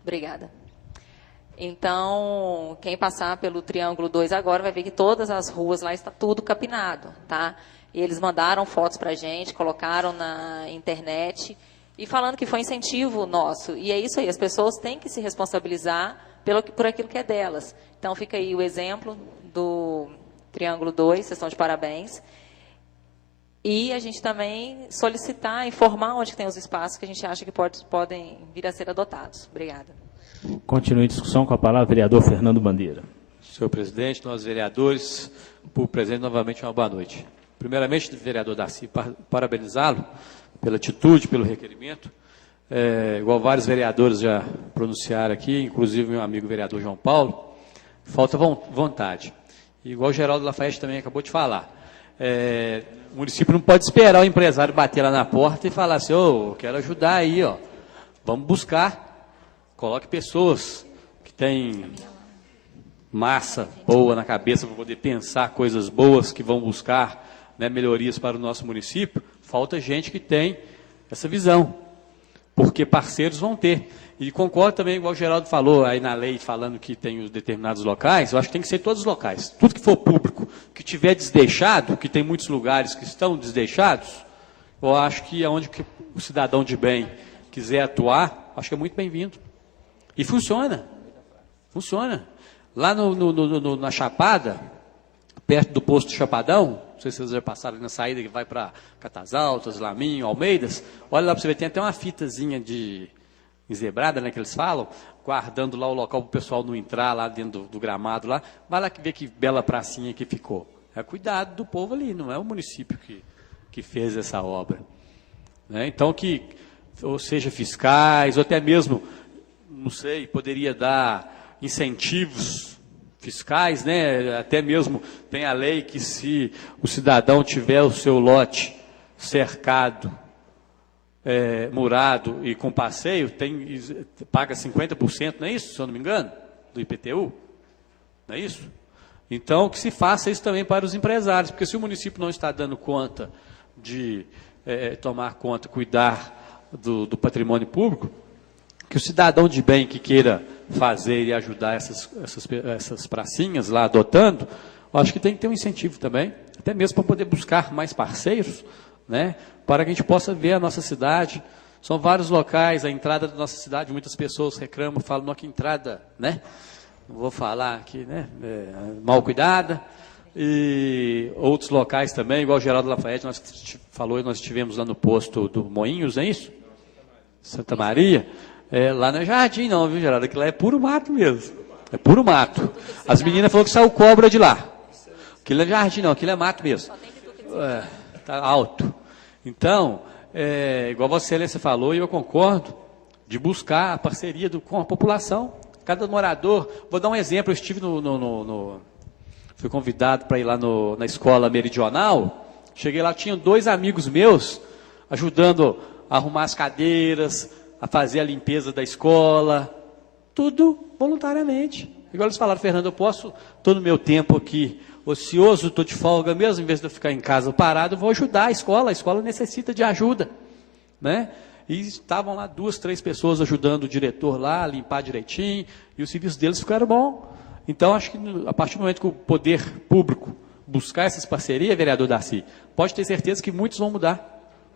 obrigada. Então, quem passar pelo Triângulo 2 agora vai ver que todas as ruas lá está tudo capinado, tá? E eles mandaram fotos para a gente, colocaram na internet, e falando que foi incentivo nosso. E é isso aí, as pessoas têm que se responsabilizar por aquilo que é delas. Então, fica aí o exemplo do Triângulo 2, vocês estão de parabéns. E a gente também solicitar, informar onde tem os espaços que a gente acha que podem vir a ser adotados. Obrigada. Continue em discussão, com a palavra o vereador Fernando Bandeira. Senhor presidente, nós vereadores, por presente, novamente uma boa noite. Primeiramente, vereador Darcy, parabenizá-lo pela atitude, pelo requerimento. Igual vários vereadores já pronunciaram aqui, inclusive meu amigo vereador João Paulo, falta vontade. Igual o Geraldo Lafayette também acabou de falar. O município não pode esperar o empresário bater lá na porta e falar assim, eu quero ajudar aí, ó, vamos buscar. Coloque pessoas que têm massa boa na cabeça para poder pensar coisas boas que vão buscar, né, melhorias para o nosso município. Falta gente que tem essa visão, porque parceiros vão ter. E concordo também, igual o Geraldo falou aí na lei, falando que tem os determinados locais, eu acho que tem que ser todos os locais. Tudo que for público, que tiver desdeixado, que tem muitos lugares que estão desdeixados, eu acho que aonde que o cidadão de bem quiser atuar, acho que é muito bem-vindo. E funciona. Funciona. Lá na Chapada, perto do posto Chapadão, não sei se vocês já passaram ali na saída que vai para Catas Altas, Laminho, Almeidas, olha lá para você ver, tem até uma fitazinha de enzebrada, né, que eles falam, guardando lá o local para o pessoal não entrar lá dentro do gramado lá. Vai lá ver que bela pracinha que ficou. É cuidado do povo ali, não é o município que fez essa obra. Né? Então, ou seja, fiscais, ou até mesmo, não sei, poderia dar incentivos fiscais, né? Até mesmo tem a lei que se o cidadão tiver o seu lote cercado, murado e com passeio, paga 50%, não é isso, se eu não me engano, do IPTU? Não é isso? Então, que se faça isso também para os empresários, porque se o município não está dando conta de tomar conta, cuidar do patrimônio público, que o cidadão de bem que queira fazer e ajudar essas pracinhas lá adotando, eu acho que tem que ter um incentivo também, até mesmo para poder buscar mais parceiros, né, para que a gente possa ver a nossa cidade. São vários locais, a entrada da nossa cidade, muitas pessoas reclamam, falam, não, que entrada, né, não vou falar aqui, né, mal cuidada, e outros locais também, igual o Geraldo Lafayette, nós estivemos lá no posto do Moinhos, não é isso? Santa Maria. Lá não é jardim não, viu, Geraldo? Aquilo lá é puro mato mesmo. É puro mato. As meninas falaram que saiu cobra de lá. Aquilo não é jardim não, aquilo é mato mesmo. Está alto. Então, igual Vossa Excelência falou, e eu concordo, de buscar a parceria com a população. Cada morador, vou dar um exemplo, eu estive fui convidado para ir lá na escola meridional, cheguei lá, tinha 2 amigos meus ajudando a arrumar as cadeiras, a fazer a limpeza da escola, tudo voluntariamente. Igual eles falaram, Fernando, eu posso, estou no meu tempo aqui ocioso, estou de folga mesmo, em vez de eu ficar em casa parado, eu vou ajudar a escola necessita de ajuda. Né? E estavam lá 2, 3 pessoas ajudando o diretor lá a limpar direitinho, e o serviço deles ficaram bom. Então, acho que a partir do momento que o poder público buscar essas parcerias, vereador Darcy, pode ter certeza que muitos vão mudar.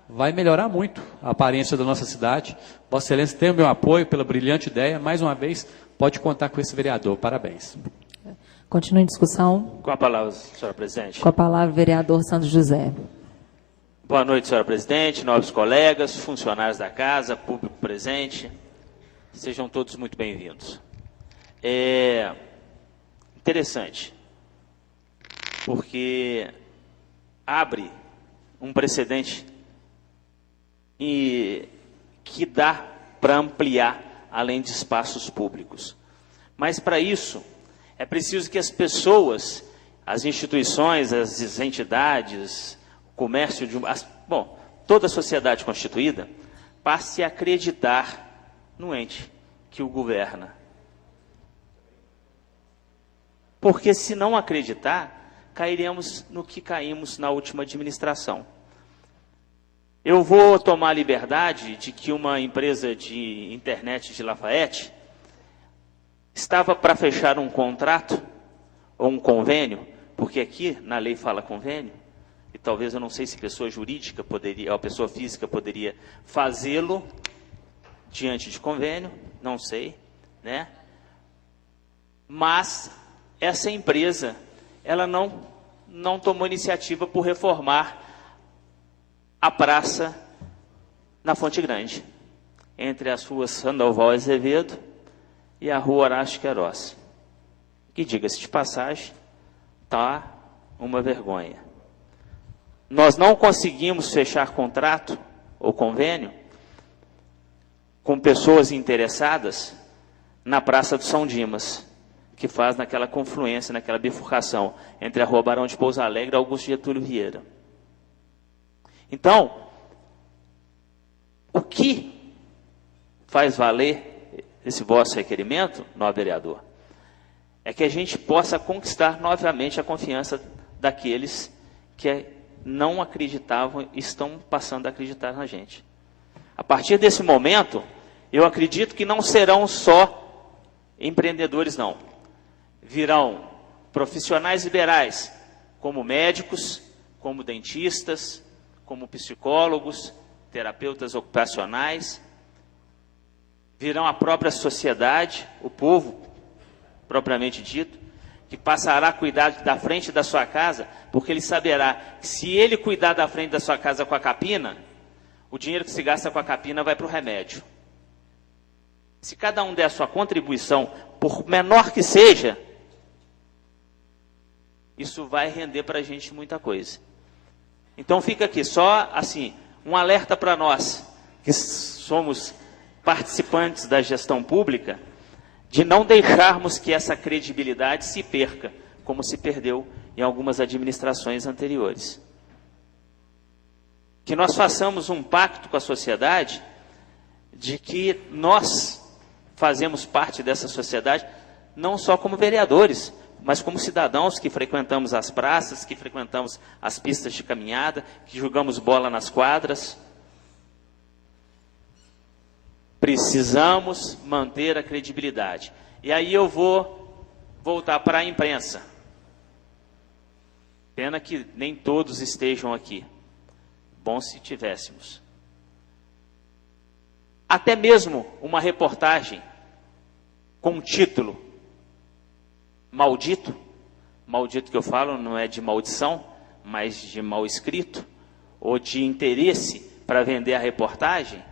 Vai melhorar muito a aparência da nossa cidade. Vossa Excelência tem o meu apoio pela brilhante ideia. Mais uma vez, pode contar com esse vereador. Parabéns. Continua em discussão. Com a palavra, senhora presidente. Com a palavra, vereador Santos José. Boa noite, senhora presidente, nobres colegas, funcionários da casa, público presente. Sejam todos muito bem-vindos. Interessante, porque abre um precedente que dá para ampliar além de espaços públicos. Mas para isso é preciso que as pessoas, as instituições, as entidades, o comércio, toda a sociedade constituída passe a acreditar no ente que o governa. Porque se não acreditar, cairemos no que caímos na última administração. Eu vou tomar a liberdade de que uma empresa de internet de Lafayette estava para fechar um contrato ou um convênio, porque aqui na lei fala convênio, e talvez eu não sei se pessoa jurídica poderia, ou pessoa física poderia fazê-lo diante de convênio, não sei, né? Mas essa empresa, ela não tomou iniciativa por reformar a praça na Fonte Grande, entre as ruas Sandoval e Azevedo e a rua Horácio Queiroz, que, diga-se de passagem, está uma vergonha. Nós não conseguimos fechar contrato ou convênio com pessoas interessadas na Praça do São Dimas, que faz naquela confluência, naquela bifurcação entre a rua Barão de Pouso Alegre e Augusto Getúlio Vieira. Então, o que faz valer esse vosso requerimento, nobre vereador, é que a gente possa conquistar novamente a confiança daqueles que não acreditavam e estão passando a acreditar na gente. A partir desse momento, eu acredito que não serão só empreendedores, não. Virão profissionais liberais, como médicos, como dentistas, como psicólogos, terapeutas ocupacionais. Virão a própria sociedade, o povo, propriamente dito, que passará a cuidar da frente da sua casa, porque ele saberá que se ele cuidar da frente da sua casa com a capina, o dinheiro que se gasta com a capina vai para o remédio. Se cada um der a sua contribuição, por menor que seja, isso vai render para a gente muita coisa. Então fica aqui só assim, um alerta para nós, que somos participantes da gestão pública, de não deixarmos que essa credibilidade se perca, como se perdeu em algumas administrações anteriores. Que nós façamos um pacto com a sociedade, de que nós fazemos parte dessa sociedade, não só como vereadores, mas como cidadãos que frequentamos as praças, que frequentamos as pistas de caminhada, que jogamos bola nas quadras. Precisamos manter a credibilidade. E aí eu vou voltar para a imprensa. Pena que nem todos estejam aqui. Bom se tivéssemos. Até mesmo uma reportagem com título maldito, maldito que eu falo não é de maldição, mas de mal escrito, ou de interesse para vender a reportagem,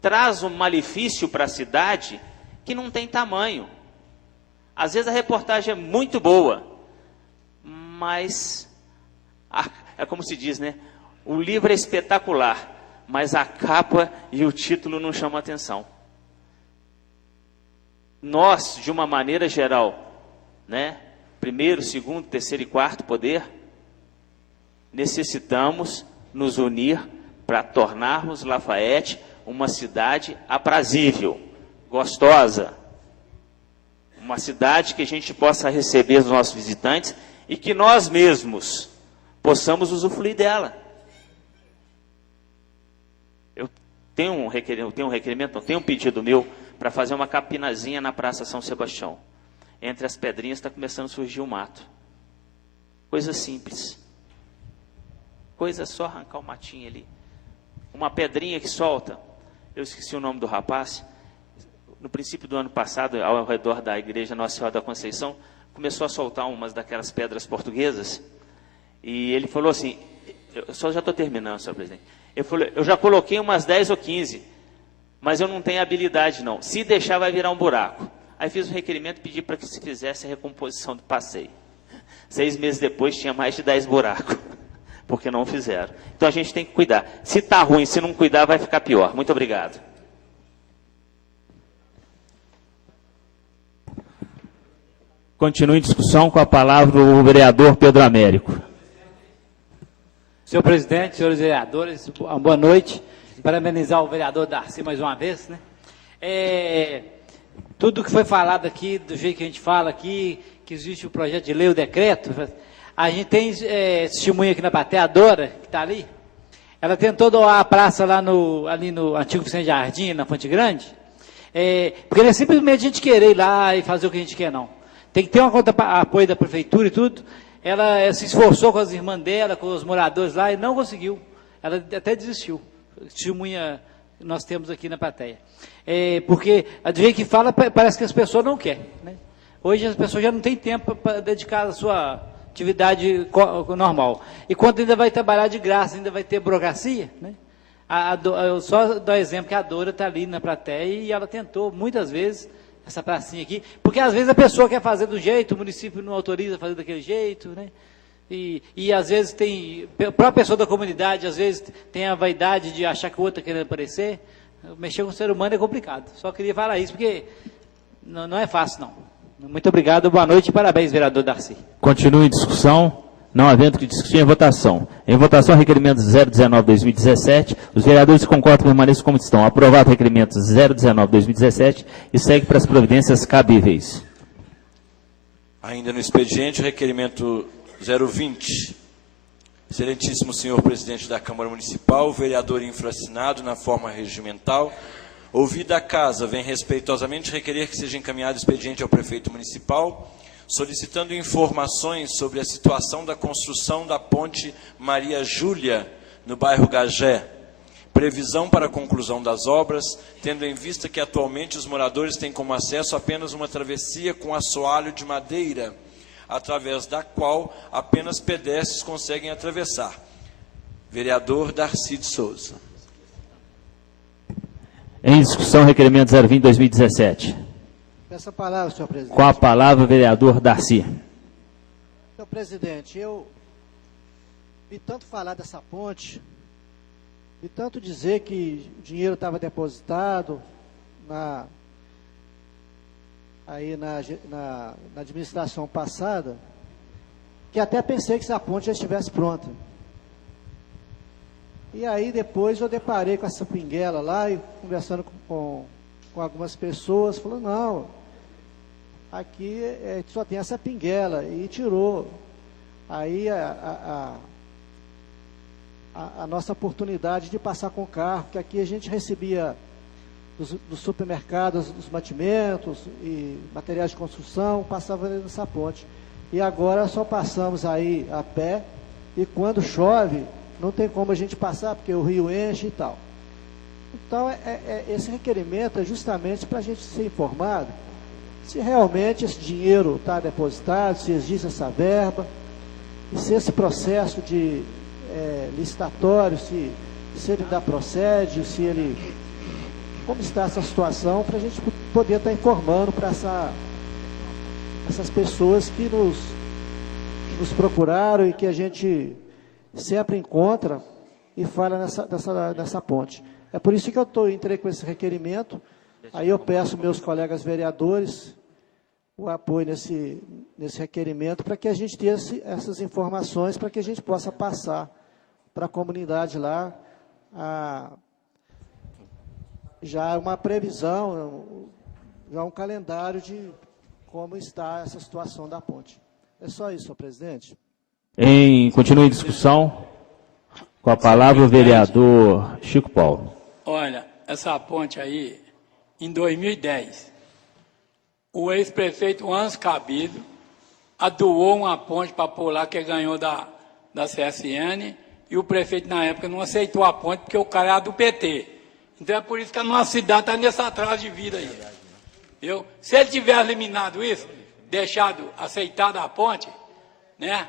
traz um malefício para a cidade que não tem tamanho. Às vezes a reportagem é muito boa, mas, é como se diz, né? O livro é espetacular, mas a capa e o título não chamam atenção. Nós, de uma maneira geral, né? Primeiro, segundo, terceiro e quarto poder, necessitamos nos unir para tornarmos Lafayette uma cidade aprazível, gostosa, uma cidade que a gente possa receber os nossos visitantes e que nós mesmos possamos usufruir dela. Eu tenho um pedido meu para fazer uma capinazinha na Praça São Sebastião. Entre as pedrinhas está começando a surgir um mato. Coisa simples. Coisa só arrancar o matinho ali. Uma pedrinha que solta. Eu esqueci o nome do rapaz. No princípio do ano passado, ao redor da igreja Nossa Senhora da Conceição, começou a soltar umas daquelas pedras portuguesas. E ele falou assim, já estou terminando, senhor presidente. Ele falou, eu já coloquei umas 10 ou 15, mas eu não tenho habilidade não. Se deixar vai virar um buraco. Aí fiz um requerimento e pedi para que se fizesse a recomposição do passeio. 6 meses depois tinha mais de 10 buracos, porque não fizeram. Então a gente tem que cuidar. Se está ruim, se não cuidar, vai ficar pior. Muito obrigado. Continua em discussão, com a palavra o vereador Pedro Américo. Senhor presidente, senhores vereadores, boa noite. Parabenizar o vereador Darcy mais uma vez, né? Tudo que foi falado aqui, do jeito que a gente fala aqui, que existe o projeto de lei, o decreto, a gente tem testemunha aqui na plateia, a Dora, que está ali, ela tentou doar a praça lá ali no antigo Vicente Jardim, na Fonte Grande, porque não é simplesmente a gente querer ir lá e fazer o que a gente quer, não. Tem que ter apoio da prefeitura e tudo. Ela se esforçou com as irmãs dela, com os moradores lá, e não conseguiu. Ela até desistiu. Testemunha nós temos aqui na plateia. Porque, do jeito que fala, parece que as pessoas não querem, né? Hoje as pessoas já não têm tempo para dedicar a sua atividade normal. E quando ainda vai trabalhar de graça, ainda vai ter burocracia, né? Eu só dou exemplo que a Dora está ali na plateia e ela tentou muitas vezes essa pracinha aqui, porque às vezes a pessoa quer fazer do jeito, o município não autoriza a fazer daquele jeito, né? E às vezes tem, a própria pessoa da comunidade, às vezes tem a vaidade de achar que o outro está querendo aparecer. Mexer com o ser humano é complicado. Só queria falar isso, porque não é fácil, não. Muito obrigado, boa noite e parabéns, vereador Darcy. Continua em discussão, Não havendo que discutir, em votação. Em votação, requerimento 019-2017. Os vereadores que concordam permaneçam como estão. Aprovado o requerimento 019-2017 e segue para as providências cabíveis. Ainda no expediente, o requerimento 020. Excelentíssimo senhor presidente da Câmara Municipal, vereador infraassinado na forma regimental, ouvida a casa, vem respeitosamente requerer que seja encaminhado expediente ao prefeito municipal, solicitando informações sobre a situação da construção da ponte Maria Júlia, no bairro Gagé. Previsão para a conclusão das obras, tendo em vista que atualmente os moradores têm como acesso apenas uma travessia com assoalho de madeira, através da qual apenas pedestres conseguem atravessar. Vereador Darcy de Souza. Em discussão, requerimento 020-2017. Peço a palavra, senhor presidente. Com a palavra, vereador Darcy. Senhor presidente, eu vi tanto falar dessa ponte, vi tanto dizer que o dinheiro estava depositado na administração passada, que até pensei que essa ponte já estivesse pronta. E aí depois eu deparei com essa pinguela lá, e conversando com algumas pessoas, falou, não, aqui só tem essa pinguela, e tirou. Aí a nossa oportunidade de passar com o carro, que aqui a gente recebia dos supermercados, dos mantimentos e materiais de construção, passava nessa ponte. E agora só passamos aí a pé, e quando chove, não tem como a gente passar, porque o rio enche e tal. Então, esse requerimento é justamente para a gente ser informado se realmente esse dinheiro está depositado, se existe essa verba, e se esse processo de licitatório, se ele ainda procede, se ele... Como está essa situação, para a gente poder estar informando para essas pessoas que nos procuraram e que a gente sempre encontra e fala nessa ponte. É por isso que eu entrei com esse requerimento. Aí eu peço meus colegas vereadores o apoio nesse requerimento para que a gente tenha essas informações, para que a gente possa passar para a comunidade lá já uma previsão, já um calendário de como está essa situação da ponte. É só isso, senhor presidente. Continue em discussão. Com a palavra o vereador Chico Paulo. Olha, essa ponte aí, em 2010, o ex-prefeito Anso Cabido doou uma ponte para pôr lá, que ganhou da CSN, e o prefeito na época não aceitou a ponte, porque o cara era do PT. Então é por isso que a nossa cidade está nesse atraso de vida aí. Viu? Se ele tivesse eliminado isso, deixado, aceitado a ponte, né?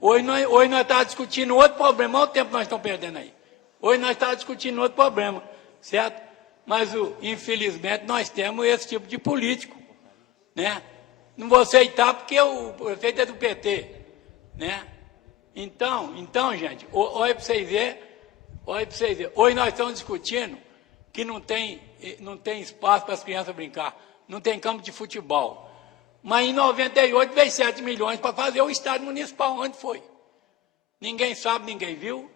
Hoje nós estamos discutindo outro problema. Olha o tempo que nós estamos perdendo aí. Hoje nós estamos discutindo outro problema, certo? Mas, infelizmente, nós temos esse tipo de político, né? Não vou aceitar porque o prefeito é do PT, né? Então, gente, olha para vocês verem, hoje nós estamos discutindo que não tem espaço para as crianças brincar, não tem campo de futebol. Mas em 98 veio 7 milhões para fazer o estádio municipal, onde foi? Ninguém sabe, ninguém viu.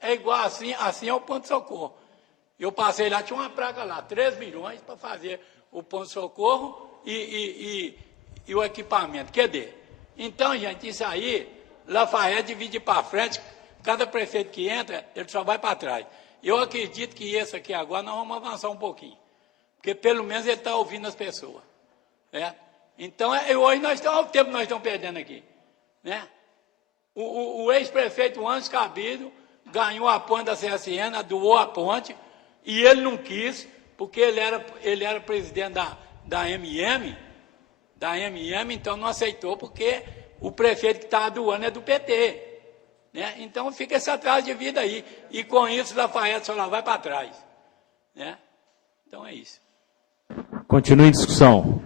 É igual assim é o ponto-socorro. Eu passei lá, tinha uma praga lá, 3 milhões para fazer o ponto-socorro e o equipamento. Cadê? Então, gente, isso aí, Lafayette divide para frente, cada prefeito que entra, ele só vai para trás. Eu acredito que esse aqui agora nós vamos avançar um pouquinho, porque pelo menos ele está ouvindo as pessoas. Então, hoje olha o tempo que nós estamos perdendo aqui. Né? O ex-prefeito Anso Cabido ganhou a ponte da CSN, doou a ponte, e ele não quis, porque ele era presidente da MM, então não aceitou, porque o prefeito que estava doando é do PT. Né? Então fica esse atraso de vida aí, e com isso Lafayette só lá vai para trás. Né? Então é isso. Continue em discussão.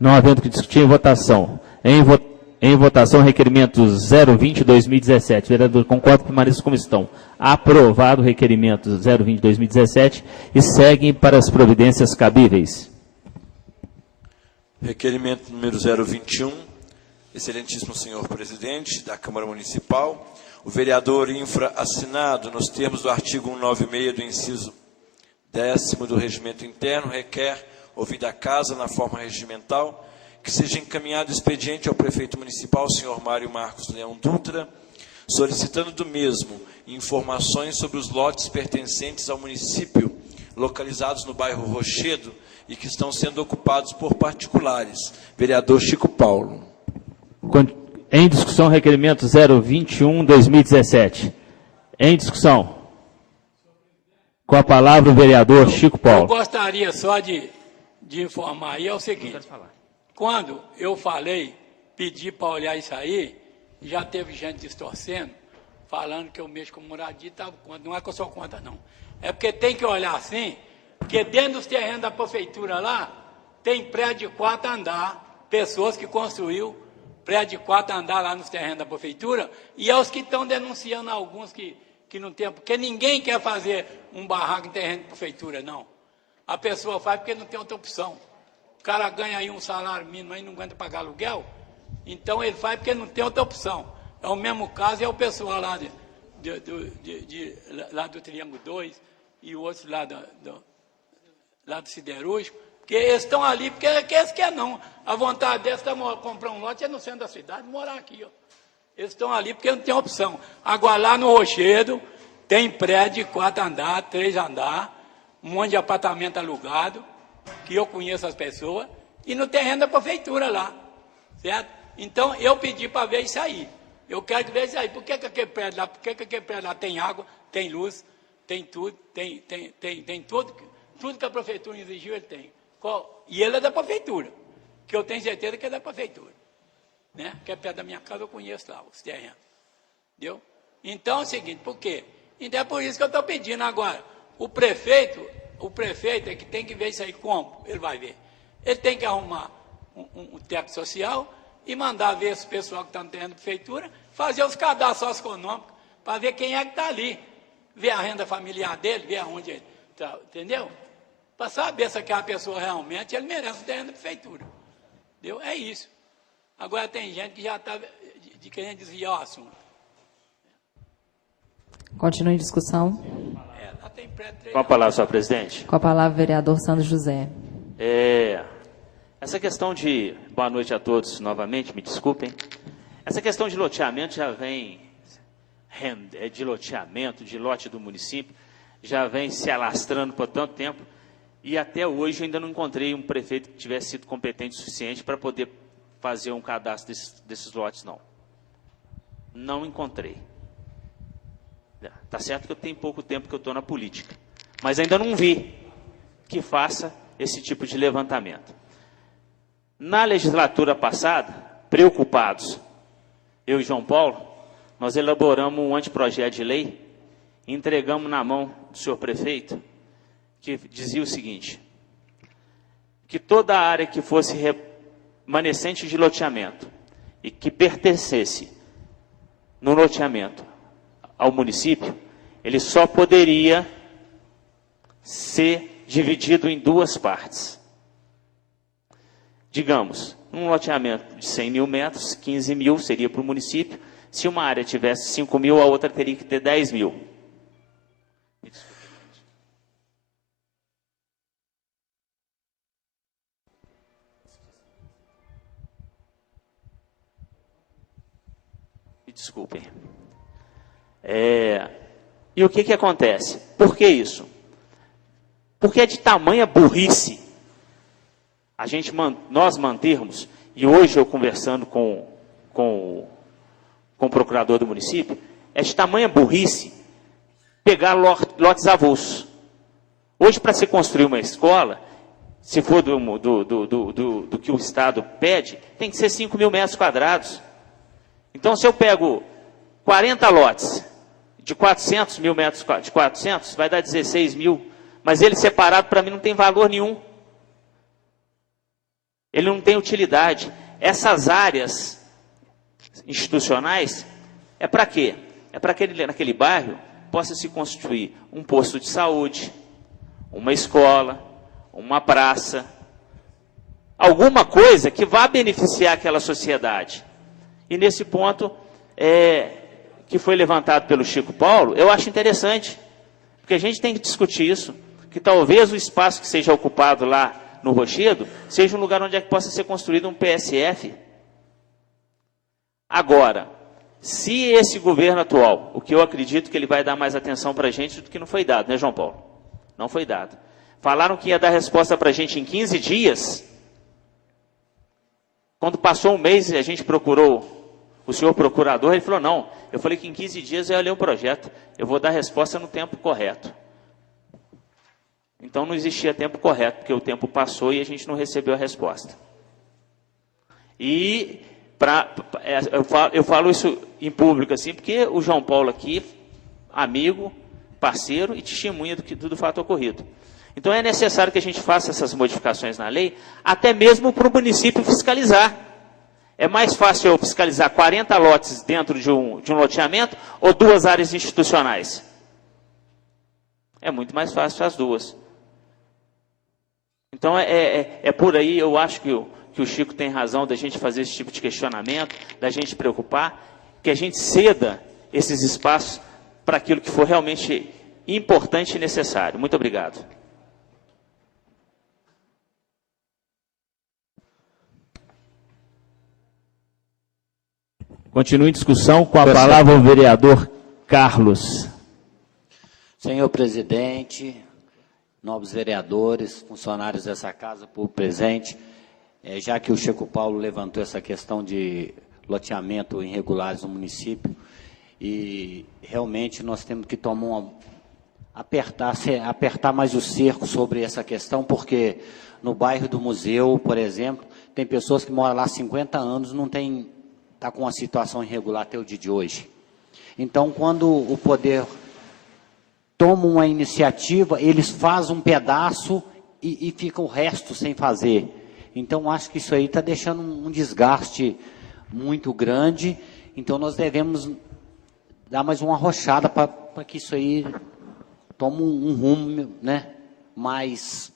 Não havendo que discutir, em votação. Em votação, requerimento 020-2017. Vereador, concordo, permaneça como estão. Aprovado o requerimento 020-2017 e seguem para as providências cabíveis. Requerimento número 021. Excelentíssimo senhor presidente da Câmara Municipal, o vereador infra assinado nos termos do artigo 196 do inciso 10º do Regimento Interno requer, ouvida a casa na forma regimental, que seja encaminhado expediente ao prefeito municipal, senhor Mário Marcos Leão Dutra, solicitando do mesmo informações sobre os lotes pertencentes ao município, localizados no bairro Rochedo e que estão sendo ocupados por particulares. Vereador Chico Paulo. Em discussão, requerimento 021/2017. Em discussão. Com a palavra o vereador Chico Paulo. Eu gostaria só de informar aí, é o seguinte, quando eu falei, pedi para olhar isso aí, já teve gente distorcendo, falando que eu mexo com moradia e estava contra. Não é que eu sou contra, não. É porque tem que olhar assim, porque dentro dos terrenos da prefeitura lá, tem prédio de 4 andares, pessoas que construiu prédio de 4 andares lá nos terrenos da prefeitura, e é os que estão denunciando alguns que não tem, porque ninguém quer fazer um barraco em terreno de prefeitura, não. A pessoa faz porque não tem outra opção. O cara ganha aí um salário mínimo, aí não aguenta pagar aluguel, então ele faz porque não tem outra opção. É o mesmo caso, é o pessoal lá, lá do Triângulo 2 e o outro lá do Siderúrgico, porque eles estão ali, porque eles querem não. A vontade deles é comprar um lote é no centro da cidade, morar aqui, ó. Eles estão ali porque não tem opção. Agora, lá no Rochedo, tem prédio de 4 andares, 3 andares, um monte de apartamento alugado, que eu conheço as pessoas, e no terreno da prefeitura lá, certo? Então, eu pedi para ver isso aí. Eu quero ver isso aí. Por que aquele prédio lá, tem água, tem luz, tem tudo, tem tudo que a prefeitura exigiu, ele tem. E ele é da prefeitura, que eu tenho certeza que é da prefeitura. Né? Que é perto da minha casa, eu conheço lá os terrenos. Entendeu? Então é o seguinte, por quê? Então é por isso que eu estou pedindo agora. O prefeito é que tem que ver isso aí como ele vai ver. Ele tem que arrumar um técnico social e mandar ver esse pessoal que está no terreno da prefeitura, fazer os cadastros socioeconômicos, para ver quem é que está ali. Ver a renda familiar dele, ver aonde ele está, entendeu? Para saber se aquela pessoa realmente ele merece o terreno da prefeitura. Entendeu? É isso. Agora tem gente que já está querendo desviar o assunto. Continue em discussão. Lá tem Com a palavra, senhor presidente. Com a palavra, vereador Sandro José. Essa questão de... Boa noite a todos novamente, me desculpem. Essa questão de loteamento já vem... de loteamento, de lote do município, já vem se alastrando por tanto tempo, e até hoje eu ainda não encontrei um prefeito que tivesse sido competente o suficiente para poder fazer um cadastro desses lotes, não. Não encontrei. Tá certo que eu tenho pouco tempo que eu estou na política, mas ainda não vi que faça esse tipo de levantamento. Na legislatura passada, preocupados, eu e João Paulo, nós elaboramos um anteprojeto de lei, entregamos na mão do senhor prefeito, que dizia o seguinte, que toda a área que fosse remanescente de loteamento e que pertencesse no loteamento ao município, ele só poderia ser dividido em 2 partes. Digamos, um loteamento de 100 mil metros, 15 mil seria para o município. Se uma área tivesse 5 mil, a outra teria que ter 10 mil. Me desculpem. E o que acontece? Por que isso? Porque é de tamanha burrice nós mantermos, e hoje eu conversando com o procurador do município, é de tamanha burrice pegar lotes avulsos. Hoje, para se construir uma escola, se for do que o Estado pede, tem que ser 5 mil metros quadrados. Então, se eu pego 40 lotes de 400 mil metros, de 400, vai dar 16 mil, mas ele separado para mim não tem valor nenhum. Ele não tem utilidade. Essas áreas institucionais, é para quê? É para que naquele bairro possa se constituir um posto de saúde, uma escola, uma praça, alguma coisa que vá beneficiar aquela sociedade. E nesse ponto que foi levantado pelo Chico Paulo, eu acho interessante, porque a gente tem que discutir isso, que talvez o espaço que seja ocupado lá no Rochedo seja um lugar onde é que possa ser construído um PSF. Agora, se esse governo atual, o que eu acredito que ele vai dar mais atenção para a gente do que não foi dado, né, João Paulo? Não foi dado. Falaram que ia dar resposta para a gente em 15 dias. Quando passou um mês, a gente procurou o senhor procurador, ele falou, não, eu falei que em 15 dias eu ia ler o projeto, eu vou dar resposta no tempo correto. Então não existia tempo correto, porque o tempo passou e a gente não recebeu a resposta. E eu falo isso em público assim, porque o João Paulo aqui, amigo, parceiro e testemunha do fato ocorrido. Então é necessário que a gente faça essas modificações na lei, até mesmo para o município fiscalizar. É mais fácil eu fiscalizar 40 lotes dentro de um loteamento ou 2 áreas institucionais? É muito mais fácil as 2. Então é por aí, eu acho que o Chico tem razão da gente fazer esse tipo de questionamento, da gente preocupar, que a gente ceda esses espaços para aquilo que for realmente importante e necessário. Muito obrigado. Continua em discussão, com a palavra o vereador Carlos. Senhor presidente, nobres vereadores, funcionários dessa casa, por presente, já que o Chico Paulo levantou essa questão de loteamento irregulares no município, e realmente nós temos que apertar mais o cerco sobre essa questão, porque no bairro do Museu, por exemplo, tem pessoas que moram lá há 50 anos, está com uma situação irregular até o dia de hoje. Então, quando o poder toma uma iniciativa, eles fazem um pedaço e fica o resto sem fazer. Então, acho que isso aí está deixando um desgaste muito grande. Então, nós devemos dar mais uma arrochada para que isso aí tome um rumo, né, mais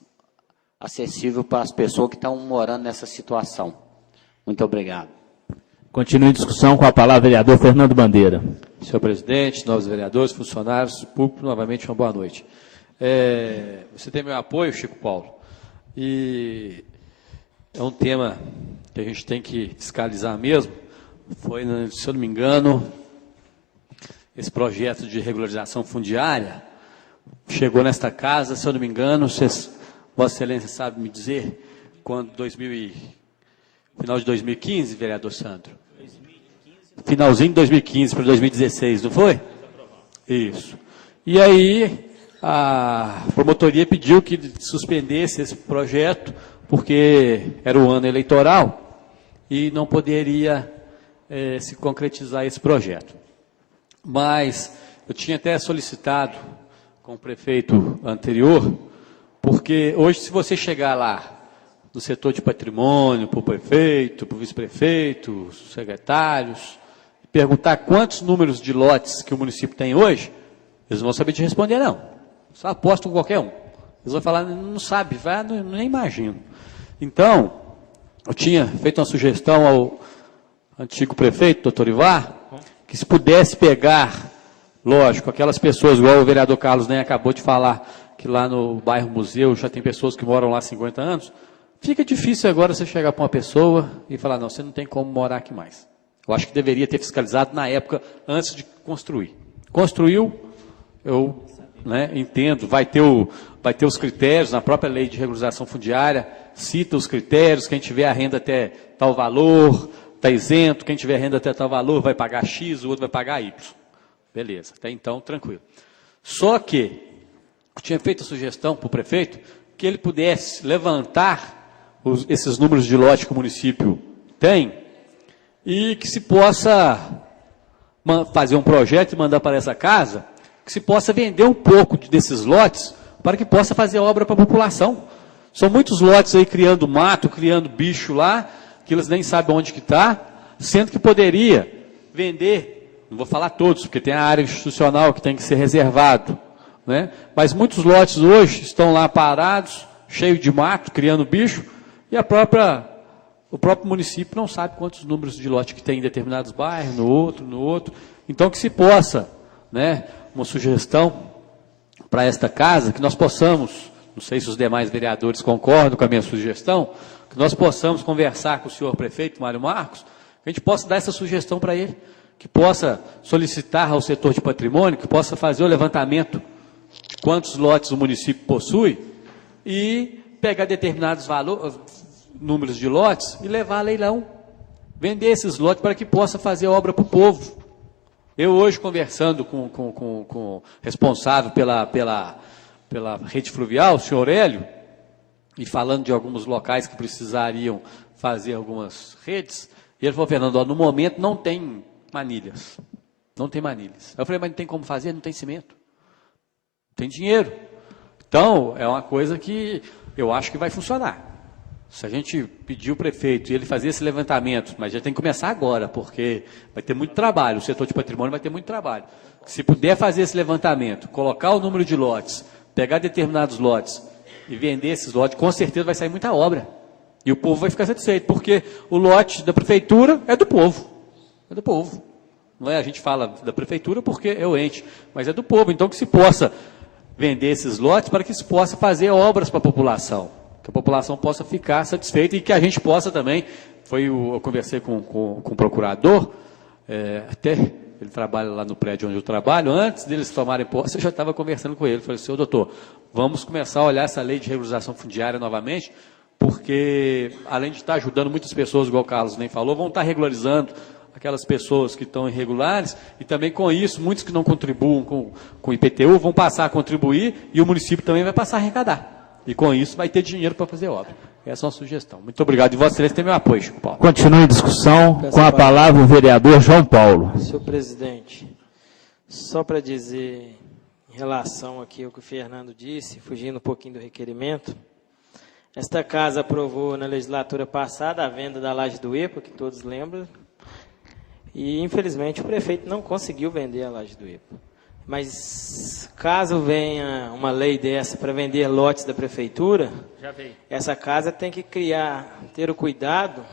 acessível para as pessoas que estão morando nessa situação. Muito obrigado. Continua em discussão, com a palavra o vereador Fernando Bandeira. Senhor presidente, novos vereadores, funcionários, público, novamente uma boa noite. Você tem meu apoio, Chico Paulo, e é um tema que a gente tem que fiscalizar mesmo. Foi, se eu não me engano, esse projeto de regularização fundiária chegou nesta casa, se eu não me engano, Vossa Excelência sabe me dizer, quando final de 2015, vereador Sandro? Finalzinho de 2015 para 2016, não foi? Isso. E aí, a promotoria pediu que suspendesse esse projeto, porque era o ano eleitoral e não poderia se concretizar esse projeto. Mas eu tinha até solicitado com o prefeito anterior, porque hoje, se você chegar lá, no setor de patrimônio, para o prefeito, para o vice-prefeito, secretários, perguntar quantos números de lotes que o município tem hoje, eles não vão saber te responder, não. Só aposto com qualquer um. Eles vão falar, não sabe, nem imagino. Então, eu tinha feito uma sugestão ao antigo prefeito, doutor Ivar, que se pudesse pegar, lógico, aquelas pessoas, igual o vereador Carlos nem acabou de falar, que lá no bairro Museu já tem pessoas que moram lá há 50 anos, fica difícil agora você chegar para uma pessoa e falar, não, você não tem como morar aqui mais. Eu acho que deveria ter fiscalizado na época, antes de construir. Construiu, eu entendo, vai ter os critérios, na própria lei de regularização fundiária, cita os critérios, quem tiver a renda até tal valor, está isento, quem tiver renda até tal valor vai pagar X, o outro vai pagar Y. Beleza, até então, tranquilo. Só que eu tinha feito a sugestão para o prefeito que ele pudesse levantar esses números de lote que o município tem e que se possa fazer um projeto e mandar para essa casa, que se possa vender um pouco desses lotes para que possa fazer obra para a população. São muitos lotes aí criando mato, criando bicho lá, que eles nem sabem onde que está, sendo que poderia vender, não vou falar todos, porque tem a área institucional que tem que ser reservado, né? Mas muitos lotes hoje estão lá parados, cheios de mato, criando bicho, e a própria o próprio município não sabe quantos números de lote que tem em determinados bairros, no outro. Então, que se possa, né, uma sugestão para esta casa, que nós possamos, não sei se os demais vereadores concordam com a minha sugestão, que nós possamos conversar com o senhor prefeito, Mário Marcos, que a gente possa dar essa sugestão para ele, que possa solicitar ao setor de patrimônio, que possa fazer o levantamento de quantos lotes o município possui e pegar determinados números de lotes e levar a leilão, vender esses lotes para que possa fazer obra para o povo. Eu hoje, conversando com o responsável pela rede fluvial, o senhor Hélio, e falando de alguns locais que precisariam fazer algumas redes, ele falou, Fernando, no momento não tem manilhas. Não tem manilhas. Eu falei, mas não tem como fazer? Não tem cimento. Não tem dinheiro. Então, é uma coisa que eu acho que vai funcionar. Se a gente pedir o prefeito e ele fazer esse levantamento, mas já tem que começar agora, porque vai ter muito trabalho, o setor de patrimônio vai ter muito trabalho. Se puder fazer esse levantamento, colocar o número de lotes, pegar determinados lotes e vender esses lotes, com certeza vai sair muita obra. E o povo vai ficar satisfeito, porque o lote da prefeitura é do povo. É do povo. Não é, a gente fala da prefeitura porque é o ente, mas é do povo. Então, que se possa vender esses lotes para que se possa fazer obras para a população. Que a população possa ficar satisfeita e que a gente possa também. Eu conversei com o procurador, até ele trabalha lá no prédio onde eu trabalho, antes deles tomarem posse, eu já estava conversando com ele. Falei, senhor doutor, vamos começar a olhar essa lei de regularização fundiária novamente, porque além de estar ajudando muitas pessoas, igual o Carlos nem falou, vão estar regularizando aquelas pessoas que estão irregulares, e também com isso, muitos que não contribuem com o IPTU vão passar a contribuir e o município também vai passar a arrecadar. E com isso vai ter dinheiro para fazer obra. Essa é uma sugestão. Muito obrigado. E Vossa Excelência tem meu apoio, Chico Paulo. Continue em discussão. Com a palavra o vereador João Paulo. Senhor presidente, só para dizer, em relação aqui ao que o Fernando disse, fugindo um pouquinho do requerimento, esta casa aprovou na legislatura passada a venda da laje do EPA, que todos lembram, e infelizmente o prefeito não conseguiu vender a laje do EPA. Mas caso venha uma lei dessa para vender lotes da prefeitura, essa casa tem que ter o cuidado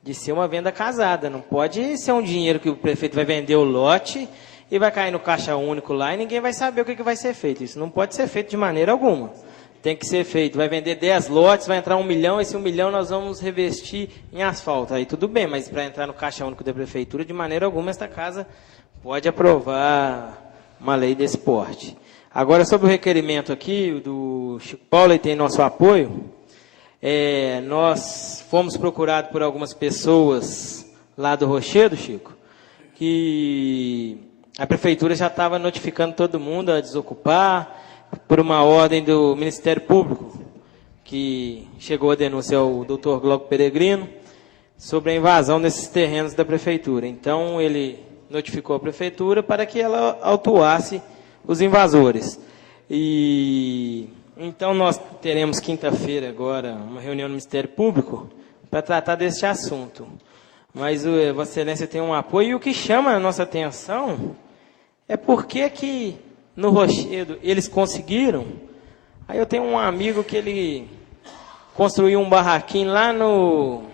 de ser uma venda casada. Não pode ser um dinheiro que o prefeito vai vender o lote e vai cair no caixa único lá e ninguém vai saber o que vai ser feito. Isso não pode ser feito de maneira alguma. Tem que ser feito. Vai vender 10 lotes, vai entrar 1 milhão, esse 1 milhão nós vamos revestir em asfalto. Aí tudo bem, mas para entrar no caixa único da prefeitura, de maneira alguma, esta casa pode aprovar uma lei desse porte. Agora, sobre o requerimento aqui do Chico Paulo, e tem nosso apoio, nós fomos procurados por algumas pessoas lá do Rochedo, Chico, que a prefeitura já estava notificando todo mundo a desocupar, por uma ordem do Ministério Público, que chegou a denúncia ao doutor Glauco Peregrino, sobre a invasão desses terrenos da prefeitura. Então, ele notificou a prefeitura para que ela autuasse os invasores. E então nós teremos quinta-feira agora uma reunião no Ministério Público para tratar deste assunto. Mas Vossa Excelência tem um apoio, e o que chama a nossa atenção é porque que no Rochedo eles conseguiram. Aí eu tenho um amigo que ele construiu um barraquinho lá no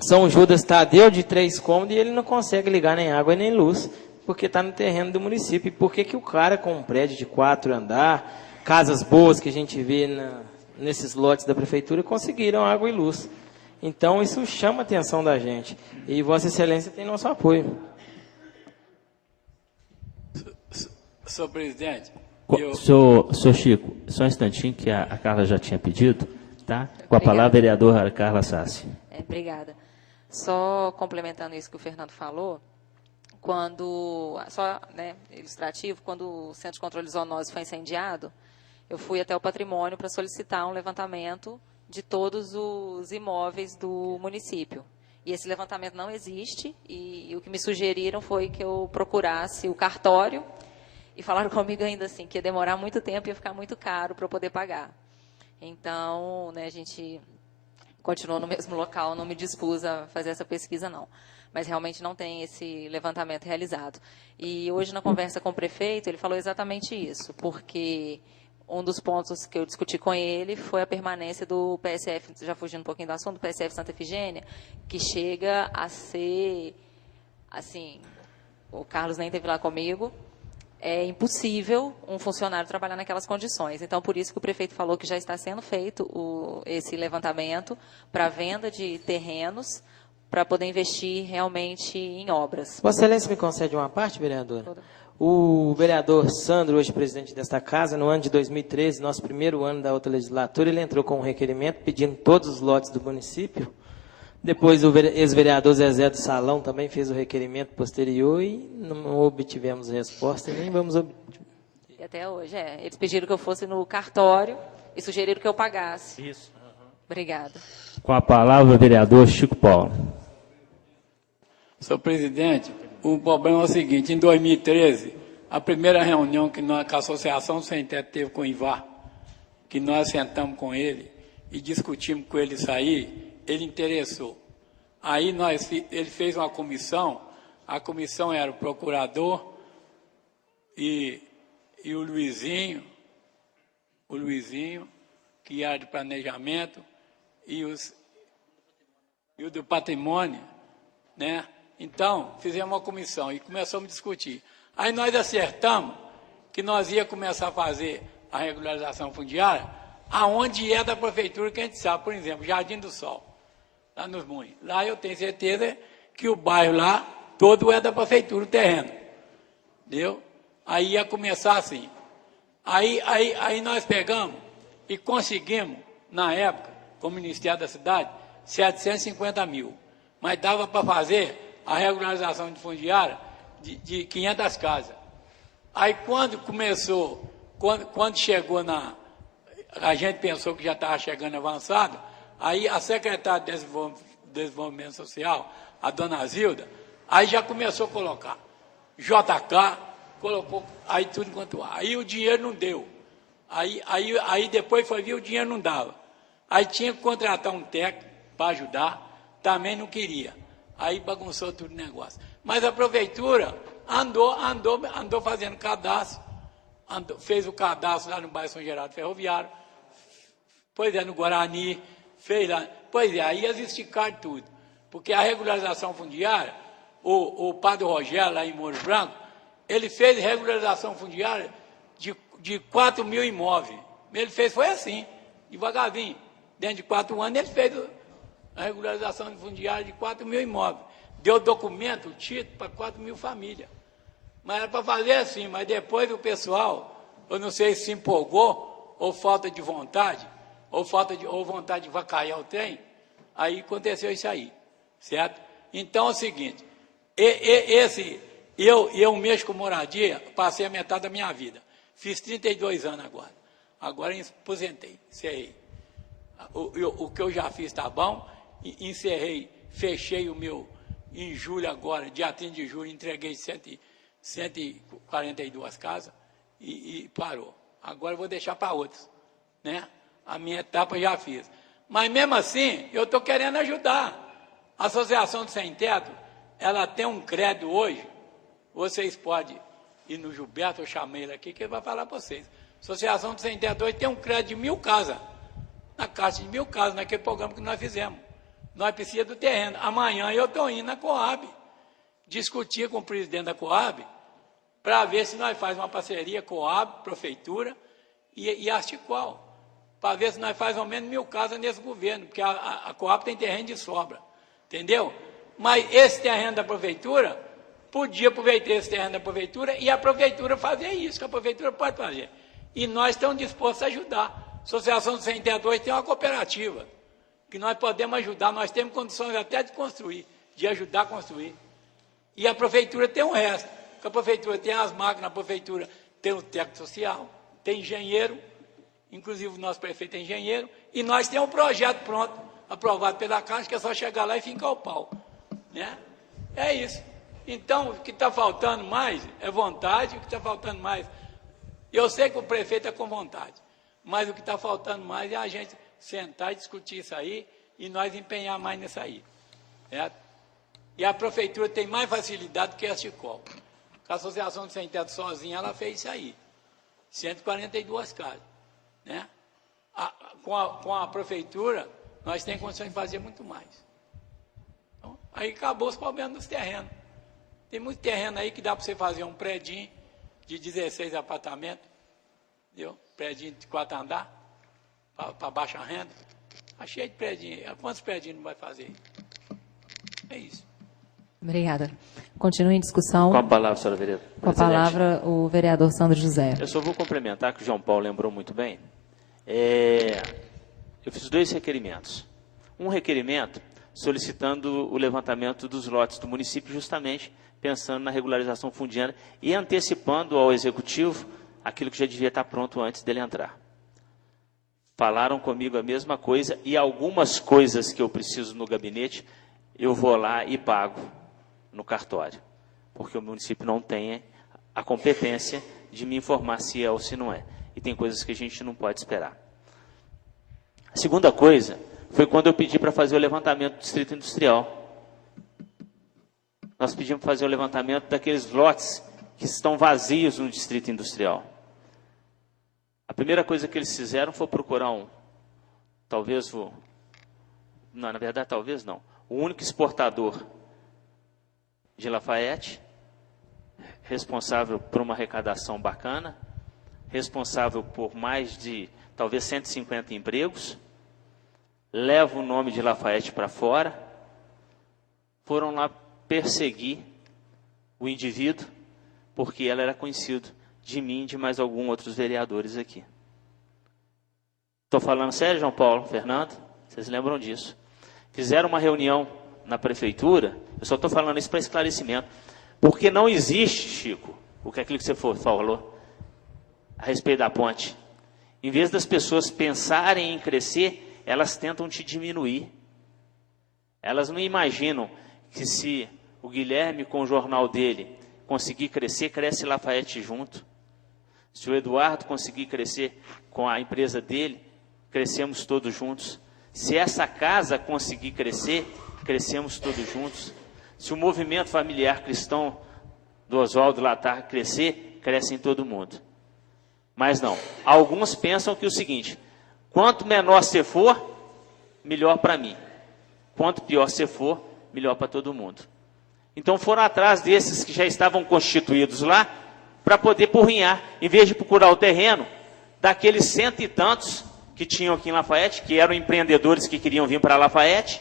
São Judas Tadeu, de 3 cômodos, e ele não consegue ligar nem água nem luz, porque está no terreno do município. E por que o cara com um prédio de 4 andares, casas boas que a gente vê nesses lotes da prefeitura, conseguiram água e luz? Então, isso chama a atenção da gente. E Vossa Excelência tem nosso apoio. Senhor presidente, Senhor Chico, só um instantinho que a Carla já tinha pedido, tá? Com a palavra, a vereadora Carla Sassi. Obrigada. Só complementando isso que o Fernando falou, ilustrativo, quando o Centro de Controle de Zoonose foi incendiado, eu fui até o patrimônio para solicitar um levantamento de todos os imóveis do município. E esse levantamento não existe, e o que me sugeriram foi que eu procurasse o cartório, e falaram comigo ainda assim, que ia demorar muito tempo e ia ficar muito caro para eu poder pagar. Então, a gente continuou no mesmo local, não me dispus a fazer essa pesquisa, não. Mas realmente não tem esse levantamento realizado. E hoje, na conversa com o prefeito, ele falou exatamente isso, porque um dos pontos que eu discuti com ele foi a permanência do PSF, já fugindo um pouquinho do assunto, do PSF Santa Efigênia, que chega a ser, assim, o Carlos nem esteve lá comigo, é impossível um funcionário trabalhar naquelas condições. Então, por isso que o prefeito falou que já está sendo feito esse levantamento para venda de terrenos, para poder investir realmente em obras. Vossa Excelência me concede uma parte, vereador? O vereador Sandro, hoje presidente desta casa, no ano de 2013, nosso primeiro ano da outra legislatura, ele entrou com um requerimento pedindo todos os lotes do município. Depois o ex-vereador Zezé do Salão também fez o requerimento posterior e não obtivemos resposta e nem vamos obter. E até hoje, eles pediram que eu fosse no cartório e sugeriram que eu pagasse. Isso. Obrigada. Com a palavra, o vereador Chico Paulo. Senhor presidente, o problema é o seguinte, em 2013, a primeira reunião que a Associação Sem Teto teve com o Ivar, que nós sentamos com ele e discutimos com ele isso aí, ele interessou. Aí ele fez uma comissão, a comissão era o procurador e o Luizinho, que era de planejamento, e o do patrimônio, né? Então, fizemos uma comissão e começamos a discutir. Aí nós acertamos que nós ia começar a fazer a regularização fundiária aonde é da prefeitura, que a gente sabe, por exemplo, Jardim do Sol, lá nos Moinhos. Lá eu tenho certeza que o bairro lá todo é da prefeitura, o terreno. Entendeu? Aí ia começar assim. Aí nós pegamos e conseguimos, na época, com o Ministério da Cidade, 750 mil. Mas dava para fazer a regularização de fundiária de 500 casas. Aí quando começou, quando chegou a gente pensou que já estava chegando avançado, aí a secretária de Desenvolvimento Social, a dona Zilda, aí já começou a colocar. JK, colocou aí tudo enquanto há. Aí o dinheiro não deu. Aí depois foi ver, o dinheiro não dava. Aí tinha que contratar um técnico para ajudar, também não queria. Aí bagunçou tudo o negócio. Mas a prefeitura andou fazendo cadastro, fez o cadastro lá no bairro São Geraldo Ferroviário, pois é, no Guarani, fez lá. Pois é, aí eles esticaram tudo. Porque a regularização fundiária, o padre Rogério, lá em Mouro Branco, ele fez regularização fundiária de 4 mil imóveis. Ele fez, foi assim, devagarzinho. Dentro de 4 anos, ele fez a regularização fundiária de 4 mil imóveis. Deu documento, título para 4 mil famílias. Mas era para fazer assim, mas depois o pessoal, eu não sei se empolgou, ou falta de vontade, ou vontade de vacaiar o trem, aí aconteceu isso aí, certo? Então é o seguinte, eu mexo com moradia, passei a metade da minha vida. Fiz 32 anos agora aposentei, encerrei. O que eu já fiz está bom, encerrei, fechei o meu, em julho agora, dia 30 de julho, entreguei 142 casas e parou. Agora eu vou deixar para outros, né? A minha etapa já fiz. Mas mesmo assim, eu estou querendo ajudar. A Associação do Sem Teto, ela tem um crédito hoje, vocês podem ir no Gilberto, eu chamei ele aqui, que ele vai falar para vocês. A Associação do Sem Teto hoje tem um crédito de 1.000 casas, na Caixa de 1.000 casas, naquele programa que nós fizemos. Nós precisamos do terreno. Amanhã eu estou indo na Coab, discutir com o presidente da Coab, para ver se nós fazemos uma parceria Coab, Prefeitura e Astiqual, para ver se nós fazemos ao menos 1.000 casas nesse governo, porque a Coab tem terreno de sobra, entendeu? Mas esse terreno da Prefeitura, podia aproveitar esse terreno da Prefeitura e a Prefeitura fazer isso, que a Prefeitura pode fazer. E nós estamos dispostos a ajudar. A Associação dos Sem Teto hoje tem uma cooperativa, que nós podemos ajudar, nós temos condições até de construir, de ajudar a construir. E a Prefeitura tem o resto, porque a Prefeitura tem as máquinas, a Prefeitura tem o técnico social, tem engenheiro, inclusive o nosso prefeito é engenheiro, e nós temos um projeto pronto, aprovado pela Caixa, que é só chegar lá e fincar o pau. Né? É isso. Então, o que está faltando mais é vontade, o que está faltando mais... Eu sei que o prefeito é com vontade, mas o que está faltando mais é a gente sentar e discutir isso aí e nós empenhar mais nisso aí. Certo? E a prefeitura tem mais facilidade que a Astiqual. A Associação do Sem Teto sozinha, ela fez isso aí. 142 casas. né? Com a prefeitura, nós temos condições de fazer muito mais. Então, aí acabou os problemas dos terrenos. Tem muito terreno aí que dá para você fazer um prédio de 16 apartamentos, entendeu? Prédio de 4 andares, para baixa renda. Está cheio de prédio. Quantos prédios não vai fazer? É isso. Obrigada. Continue em discussão. Com a palavra, senhora vereadora. Com a palavra, o vereador Sandro José. Eu só vou complementar, que o João Paulo lembrou muito bem. Eu fiz 2 requerimentos. Um requerimento solicitando o levantamento dos lotes do município, justamente pensando na regularização fundiária e antecipando ao Executivo aquilo que já devia estar pronto antes dele entrar. Falaram comigo a mesma coisa e algumas coisas que eu preciso no gabinete, eu vou lá e pago no cartório, porque o município não tem a competência de me informar se é ou se não é. E tem coisas que a gente não pode esperar. A segunda coisa foi quando eu pedi para fazer o levantamento do distrito industrial. Nós pedimos para fazer o levantamento daqueles lotes que estão vazios no distrito industrial. A primeira coisa que eles fizeram foi procurar na verdade, talvez não. O único exportador de Lafayette, responsável por uma arrecadação bacana, responsável por mais de, talvez, 150 empregos, leva o nome de Lafayette para fora, foram lá perseguir o indivíduo, porque ela era conhecido de mim e de mais alguns outros vereadores aqui. Estou falando sério, João Paulo, Fernando? Vocês lembram disso? Fizeram uma reunião na prefeitura, eu só estou falando isso para esclarecimento, porque não existe, Chico, o que é aquilo que você falou a respeito da ponte. Em vez das pessoas pensarem em crescer, elas tentam te diminuir. Elas não imaginam que se o Guilherme, com o jornal dele, conseguir crescer, cresce Lafayette junto. Se o Eduardo conseguir crescer com a empresa dele, crescemos todos juntos. Se essa casa conseguir crescer, crescemos todos juntos. Se o movimento familiar cristão do Oswaldo Latar crescer, cresce em todo mundo. Mas não. Alguns pensam que o seguinte: quanto menor você for, melhor para mim. Quanto pior você for, melhor para todo mundo. Então foram atrás desses que já estavam constituídos lá, para poder porrinhar, em vez de procurar o terreno daqueles 100 e tantos que tinham aqui em Lafayette, que eram empreendedores que queriam vir para Lafayette.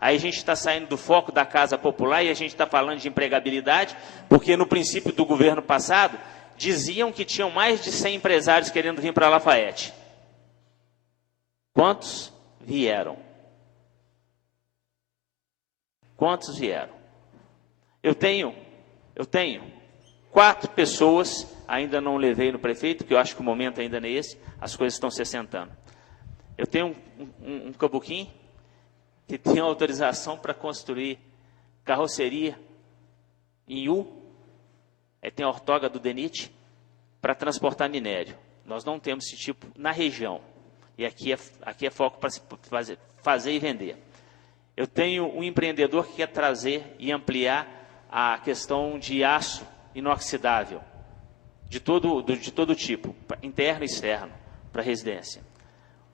Aí a gente está saindo do foco da Casa Popular e a gente está falando de empregabilidade, porque no princípio do governo passado, diziam que tinham mais de 100 empresários querendo vir para Lafayette. Quantos vieram? Quantos vieram? Eu tenho 4 pessoas, ainda não levei no prefeito, porque eu acho que o momento ainda não é esse, as coisas estão se assentando. Eu tenho um cabuquim que tem autorização para construir carroceria em U, tem a ortoga do DENIT, para transportar minério. Nós não temos esse tipo na região, e aqui é foco para se fazer e vender. Eu tenho um empreendedor que quer trazer e ampliar a questão de aço inoxidável, de todo tipo, interno e externo, para residência.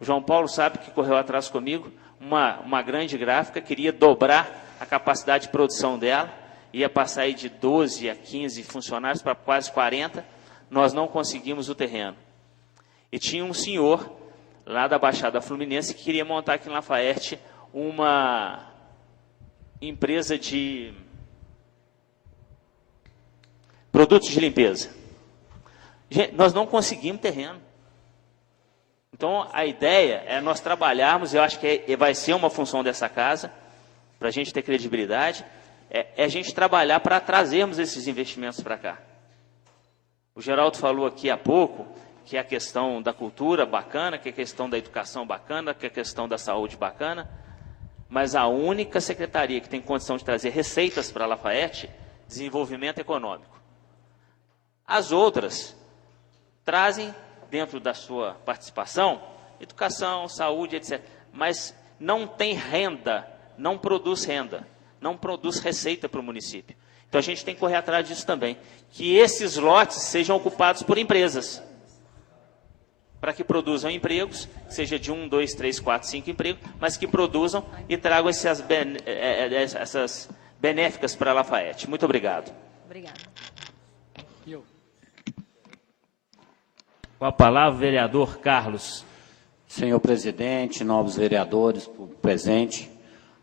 O João Paulo sabe que correu atrás comigo, uma grande gráfica, queria dobrar a capacidade de produção dela, ia passar aí de 12 a 15 funcionários para quase 40, nós não conseguimos o terreno. E tinha um senhor lá da Baixada Fluminense que queria montar aqui em Lafayette uma empresa de produtos de limpeza. Gente, nós não conseguimos terreno. Então, a ideia é nós trabalharmos, eu acho que vai ser uma função dessa casa, para a gente ter credibilidade, é a gente trabalhar para trazermos esses investimentos para cá. O Geraldo falou aqui há pouco que é a questão da cultura bacana, que é a questão da educação bacana, que é a questão da saúde bacana, mas a única secretaria que tem condição de trazer receitas para Lafayette, desenvolvimento econômico. As outras trazem, dentro da sua participação, educação, saúde, etc. Mas não tem renda, não produz renda, não produz receita para o município. Então a gente tem que correr atrás disso também, que esses lotes sejam ocupados por empresas. para que produzam empregos, seja de 1, 2, 3, 4, 5 empregos, mas que produzam e tragam essas benéficas para a Lafayette. Muito obrigado. Obrigada. Com a palavra, vereador Carlos. Senhor presidente, novos vereadores presentes,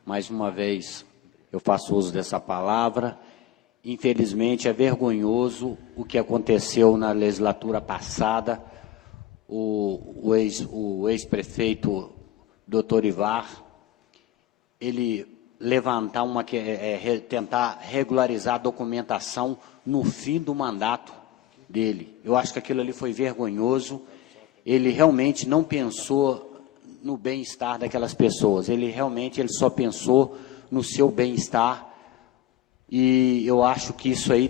mais uma vez eu faço uso dessa palavra. Infelizmente, é vergonhoso o que aconteceu na legislatura passada. O ex-prefeito Dr. Ivar, ele levantar tentar regularizar a documentação no fim do mandato dele. Eu acho que aquilo ali foi vergonhoso. Ele realmente não pensou no bem-estar daquelas pessoas. Ele só pensou no seu bem-estar. E eu acho que isso aí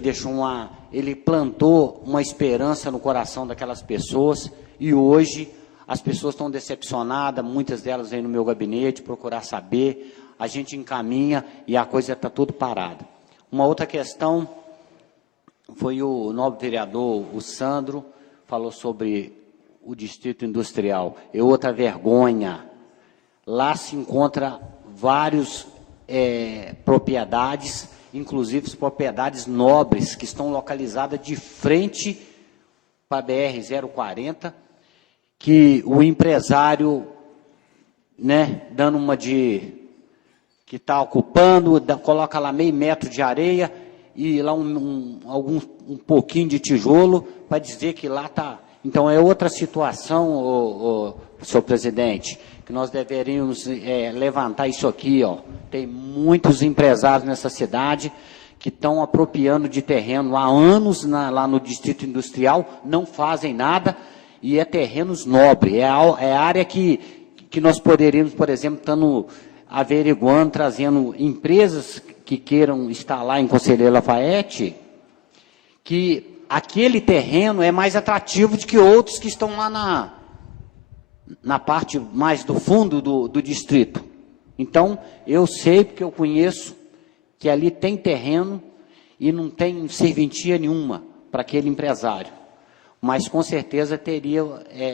ele plantou uma esperança no coração daquelas pessoas. E hoje as pessoas estão decepcionadas, muitas delas vêm no meu gabinete procurar saber. A gente encaminha e a coisa está tudo parada. Uma outra questão foi o nobre vereador, o Sandro, falou sobre o Distrito Industrial. É outra vergonha. Lá se encontra várias propriedades, inclusive propriedades nobres, que estão localizadas de frente para a BR-040, que o empresário, dando uma que está ocupando, coloca lá meio metro de areia e lá um pouquinho de tijolo para dizer que lá está. Então, é outra situação, senhor presidente, que nós deveríamos levantar isso aqui. Tem muitos empresários nessa cidade que estão apropriando de terreno há anos lá no Distrito Industrial, não fazem nada, e é terrenos nobres. É a área que nós poderíamos, por exemplo, estando averiguando, trazendo empresas que queiram instalar em Conselheiro Lafayette, que aquele terreno é mais atrativo do que outros que estão lá na parte mais do fundo do distrito. Então, eu sei, porque eu conheço, que ali tem terreno e não tem serventia nenhuma para aquele empresário. Mas, com certeza, teria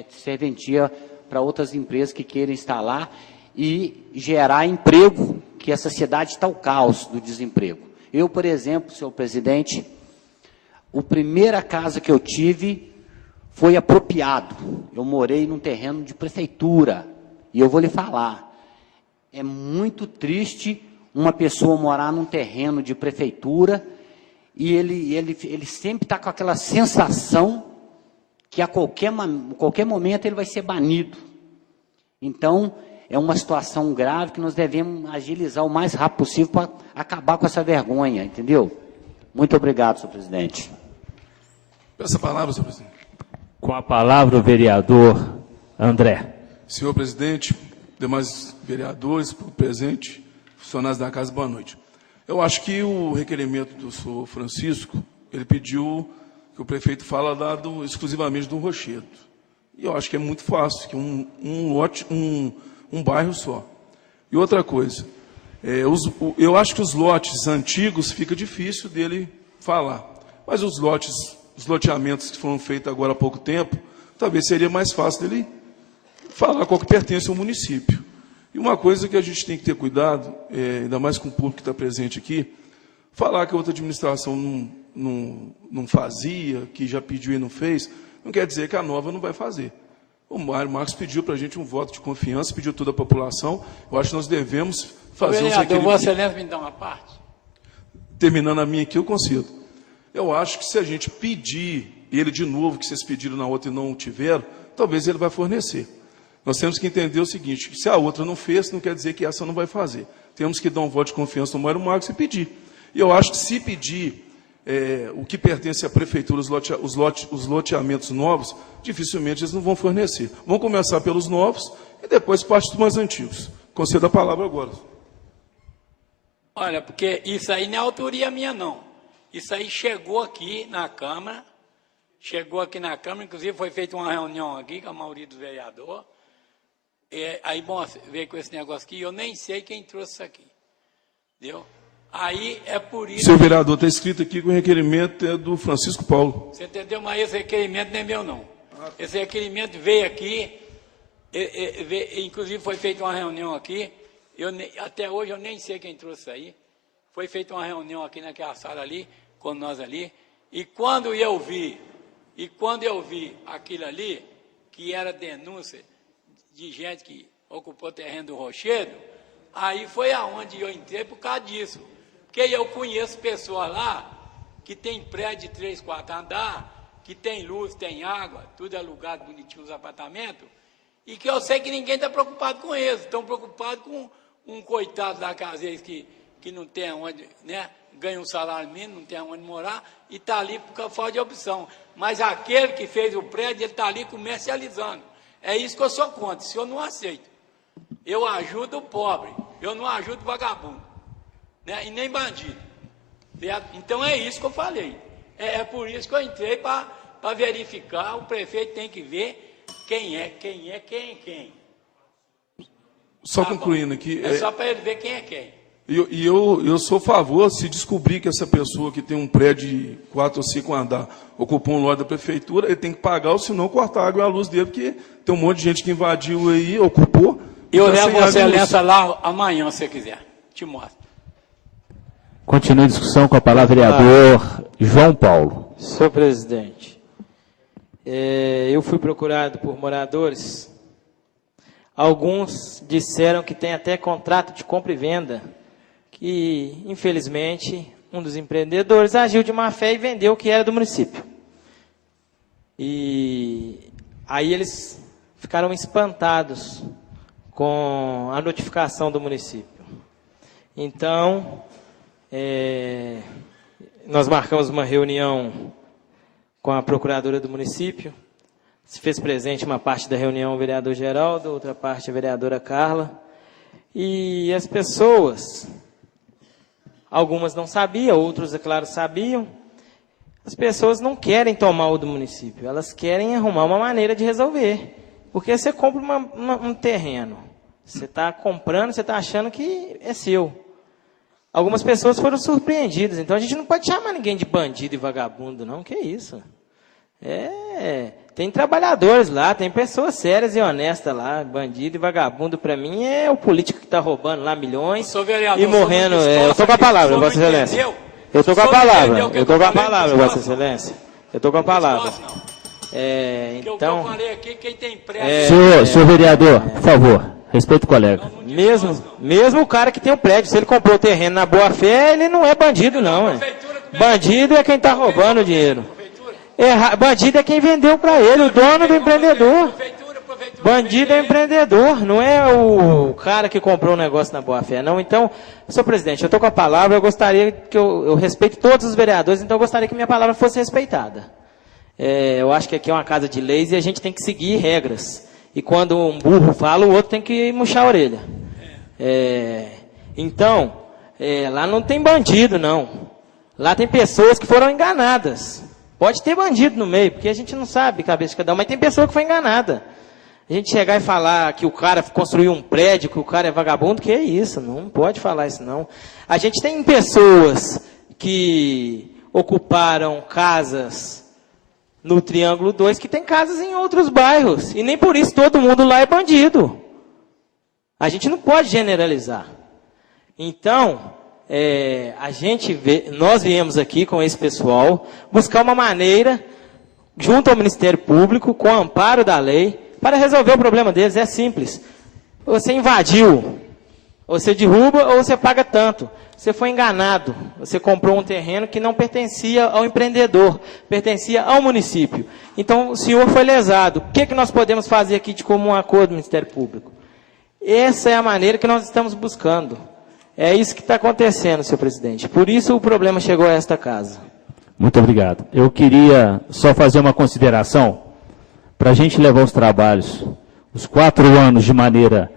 serventia para outras empresas que queiram instalar e gerar emprego, que essa cidade está o caos do desemprego. Eu, por exemplo, senhor presidente, a primeira casa que eu tive foi apropriado. Eu morei num terreno de prefeitura. E eu vou lhe falar, é muito triste uma pessoa morar num terreno de prefeitura e ele sempre está com aquela sensação que a qualquer momento ele vai ser banido. Então, é uma situação grave que nós devemos agilizar o mais rápido possível para acabar com essa vergonha, entendeu? Muito obrigado, senhor presidente. Peço a palavra, senhor presidente. Com a palavra, o vereador André. Senhor presidente, demais vereadores presentes, funcionários da casa, boa noite. Eu acho que o requerimento do senhor Francisco, ele pediu que o prefeito fala exclusivamente do Rochedo. E eu acho que é muito fácil, que um bairro só. E outra coisa, eu acho que os lotes antigos fica difícil dele falar. Mas os loteamentos que foram feitos agora há pouco tempo, talvez seria mais fácil dele falar qual que pertence ao município. E uma coisa que a gente tem que ter cuidado, ainda mais com o público que está presente aqui, falar que a outra administração não fazia, que já pediu e não fez, não quer dizer que a nova não vai fazer. O Mário Marcos pediu para a gente um voto de confiança, pediu toda a população. Eu acho que nós devemos fazer os requerimentos. Vossa Excelência, me dá uma parte? Terminando a minha aqui, eu concedo. Eu acho que se a gente pedir ele de novo, que vocês pediram na outra e não tiveram, talvez ele vai fornecer. Nós temos que entender o seguinte, que se a outra não fez, não quer dizer que essa não vai fazer. Temos que dar um voto de confiança no Mário Marcos e pedir. E eu acho que se pedir o que pertence à prefeitura, os loteamentos novos, dificilmente eles não vão fornecer. Vão começar pelos novos e depois parte dos mais antigos. Concedo a palavra agora. Olha, porque isso aí não é autoria minha, não. Isso aí chegou aqui na Câmara, inclusive foi feita uma reunião aqui com a maioria dos vereadores. Aí, bom, veio com esse negócio aqui, eu nem sei quem trouxe isso aqui. Entendeu? Aí é por isso... Seu vereador, está escrito aqui que o requerimento é do Francisco Paulo. Você entendeu? Mas esse requerimento não é meu, não. Esse requerimento veio aqui, inclusive foi feita uma reunião aqui, até hoje eu nem sei quem trouxe isso aí. Foi feita uma reunião aqui naquela sala ali, com nós ali, e quando eu vi aquilo ali, que era denúncia de gente que ocupou terreno do Rochedo, aí foi aonde eu entrei por causa disso. Porque eu conheço pessoas lá que tem prédio de 3, 4 andares, que tem luz, tem água, tudo alugado, bonitinho os apartamentos, e que eu sei que ninguém está preocupado com eles, estão preocupados com um coitado da casa que não tem onde, né, ganha um salário mínimo, não tem onde morar, e está ali por falta de opção. Mas aquele que fez o prédio, ele está ali comercializando. É isso que eu sou contra, isso eu não aceito. Eu ajudo o pobre, eu não ajudo o vagabundo, né, e nem bandido. Certo? Então é isso que eu falei. É por isso que eu entrei para verificar, o prefeito tem que ver quem é quem. Só concluindo aqui. É só para ele ver quem é quem. E eu sou a favor, se descobrir que essa pessoa que tem um prédio de 4 ou 5 andares ocupou um lote da prefeitura, ele tem que pagar, ou senão cortar a água e a luz dele, porque tem um monte de gente que invadiu aí, ocupou. Eu levo Vossa Excelência lá amanhã, se você quiser. Te mostro. Continua a discussão com a palavra vereador João Paulo. Senhor presidente, eu fui procurado por moradores. Alguns disseram que tem até contrato de compra e venda, que, infelizmente, um dos empreendedores agiu de má fé e vendeu o que era do município. E aí eles ficaram espantados com a notificação do município. Então, nós marcamos uma reunião com a procuradora do município. Se fez presente uma parte da reunião o vereador Geraldo, outra parte a vereadora Carla. E as pessoas, algumas não sabiam, outros, é claro, sabiam. As pessoas não querem tomar o do município, elas querem arrumar uma maneira de resolver. Porque você compra um terreno, você está comprando, você está achando que é seu. Algumas pessoas foram surpreendidas, então a gente não pode chamar ninguém de bandido e vagabundo, não, que isso? Tem trabalhadores lá, tem pessoas sérias e honestas lá. Bandido e vagabundo, para mim, é o político que está roubando lá milhões e morrendo. Eu estou com a palavra, Vossa Excelência. Eu estou com a palavra. Eu estou com a palavra, Vossa Excelência. Eu estou com a palavra. Então. Senhor vereador, por favor, respeite o colega. Mesmo o cara que tem o prédio, se ele comprou o terreno na boa fé, ele não é bandido, não. Bandido é quem está roubando o dinheiro. Bandido é quem vendeu para ele, o dono do empreendedor. Bandido é empreendedor, não é o cara que comprou um negócio na boa-fé, não. Então, senhor presidente, eu estou com a palavra, eu gostaria que eu respeito todos os vereadores, então eu gostaria que minha palavra fosse respeitada. Eu acho que aqui é uma casa de leis e a gente tem que seguir regras. E quando um burro fala, o outro tem que murchar a orelha. Então, lá não tem bandido, não. Lá tem pessoas que foram enganadas. Pode ter bandido no meio, porque a gente não sabe cabeça de cada um, mas tem pessoa que foi enganada. A gente chegar e falar que o cara construiu um prédio, que o cara é vagabundo, que é isso? Não pode falar isso, não. A gente tem pessoas que ocuparam casas no Triângulo 2, que tem casas em outros bairros, e nem por isso todo mundo lá é bandido. A gente não pode generalizar. Então, nós viemos aqui com esse pessoal buscar uma maneira, junto ao Ministério Público, com o amparo da lei, para resolver o problema deles. É simples. Você invadiu, você derruba ou você paga tanto. Você foi enganado, você comprou um terreno que não pertencia ao empreendedor, pertencia ao município. Então, o senhor foi lesado. O que nós podemos fazer aqui de comum acordo, Ministério Público? Essa é a maneira que nós estamos buscando. É isso que está acontecendo, senhor presidente. Por isso o problema chegou a esta casa. Muito obrigado. Eu queria só fazer uma consideração para a gente levar os trabalhos, os 4 anos de maneira...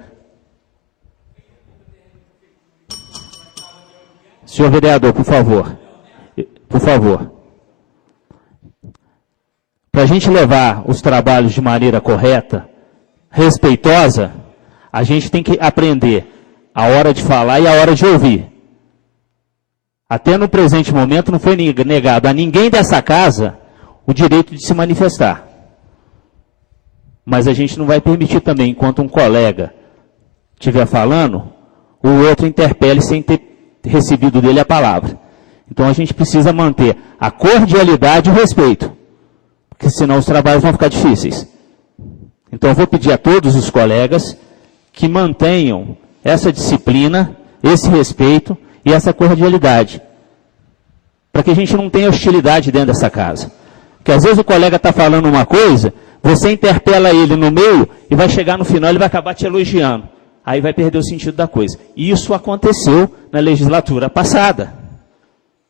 Senhor vereador, por favor. Por favor. Para a gente levar os trabalhos de maneira correta, respeitosa, a gente tem que aprender a hora de falar e a hora de ouvir. Até no presente momento não foi negado a ninguém dessa casa o direito de se manifestar. Mas a gente não vai permitir também, enquanto um colega estiver falando, o outro interpele sem ter recebido dele a palavra. Então a gente precisa manter a cordialidade e o respeito, porque senão os trabalhos vão ficar difíceis. Então eu vou pedir a todos os colegas que mantenham essa disciplina, esse respeito e essa cordialidade, para que a gente não tenha hostilidade dentro dessa casa. Porque às vezes o colega está falando uma coisa, você interpela ele no meio e vai chegar no final, ele vai acabar te elogiando. Aí vai perder o sentido da coisa. E isso aconteceu na legislatura passada.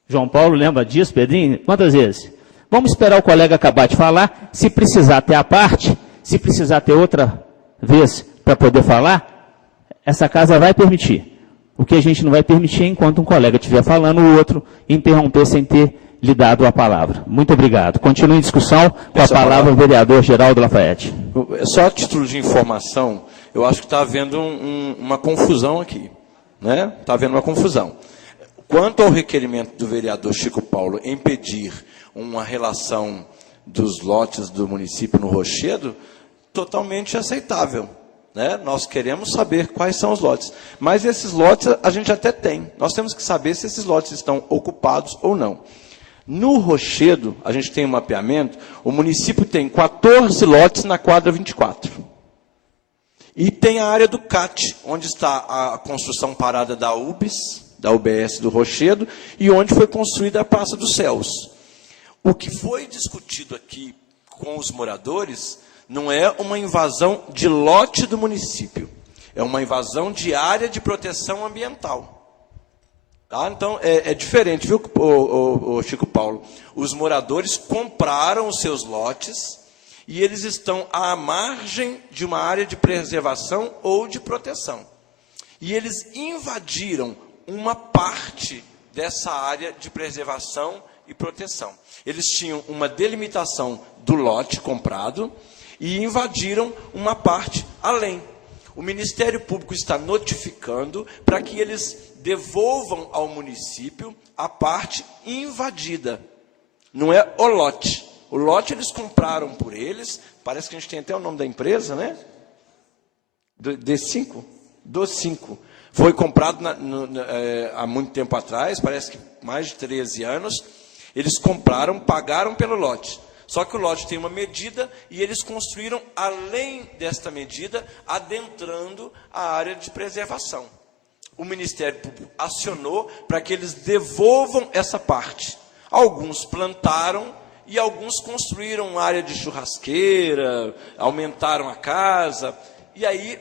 João Paulo lembra disso, Pedrinho? Quantas vezes? Vamos esperar o colega acabar de falar. Se precisar ter a parte, se precisar ter outra vez para poder falar, essa casa vai permitir. O que a gente não vai permitir é, enquanto um colega estiver falando, o outro interromper sem ter lhe dado a palavra. Muito obrigado. Continue em discussão com a palavra o vereador Geraldo Lafayette. Só a título de informação, eu acho que está havendo uma confusão aqui. Né? Está havendo uma confusão. Quanto ao requerimento do vereador Chico Paulo em pedir uma relação dos lotes do município no Rochedo, totalmente aceitável. Né? Nós queremos saber quais são os lotes. Mas esses lotes a gente até tem. Nós temos que saber se esses lotes estão ocupados ou não. No Rochedo, a gente tem um mapeamento, o município tem 14 lotes na quadra 24. E tem a área do CAT, onde está a construção parada da UBS do Rochedo, e onde foi construída a Praça dos Céus. O que foi discutido aqui com os moradores não é uma invasão de lote do município, é uma invasão de área de proteção ambiental. Tá? Então, é diferente, viu, o Chico Paulo? Os moradores compraram os seus lotes e eles estão à margem de uma área de preservação ou de proteção. E eles invadiram uma parte dessa área de preservação e proteção. Eles tinham uma delimitação do lote comprado e invadiram uma parte além. O Ministério Público está notificando para que eles devolvam ao município a parte invadida. Não é o lote. O lote eles compraram por eles, parece que a gente tem até o nome da empresa, né? D5? Do5. Foi comprado há muito tempo atrás, parece que mais de 13 anos. Eles compraram, pagaram pelo lote. Só que o lote tem uma medida e eles construíram além desta medida, adentrando a área de preservação. O Ministério Público acionou para que eles devolvam essa parte. Alguns plantaram e alguns construíram área de churrasqueira, aumentaram a casa. E aí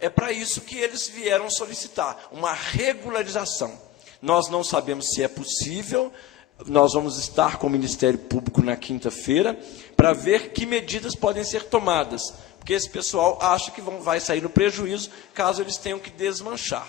é para isso que eles vieram solicitar, uma regularização. Nós não sabemos se é possível. Nós vamos estar com o Ministério Público na quinta-feira para ver que medidas podem ser tomadas, porque esse pessoal acha que vai sair no prejuízo caso eles tenham que desmanchar.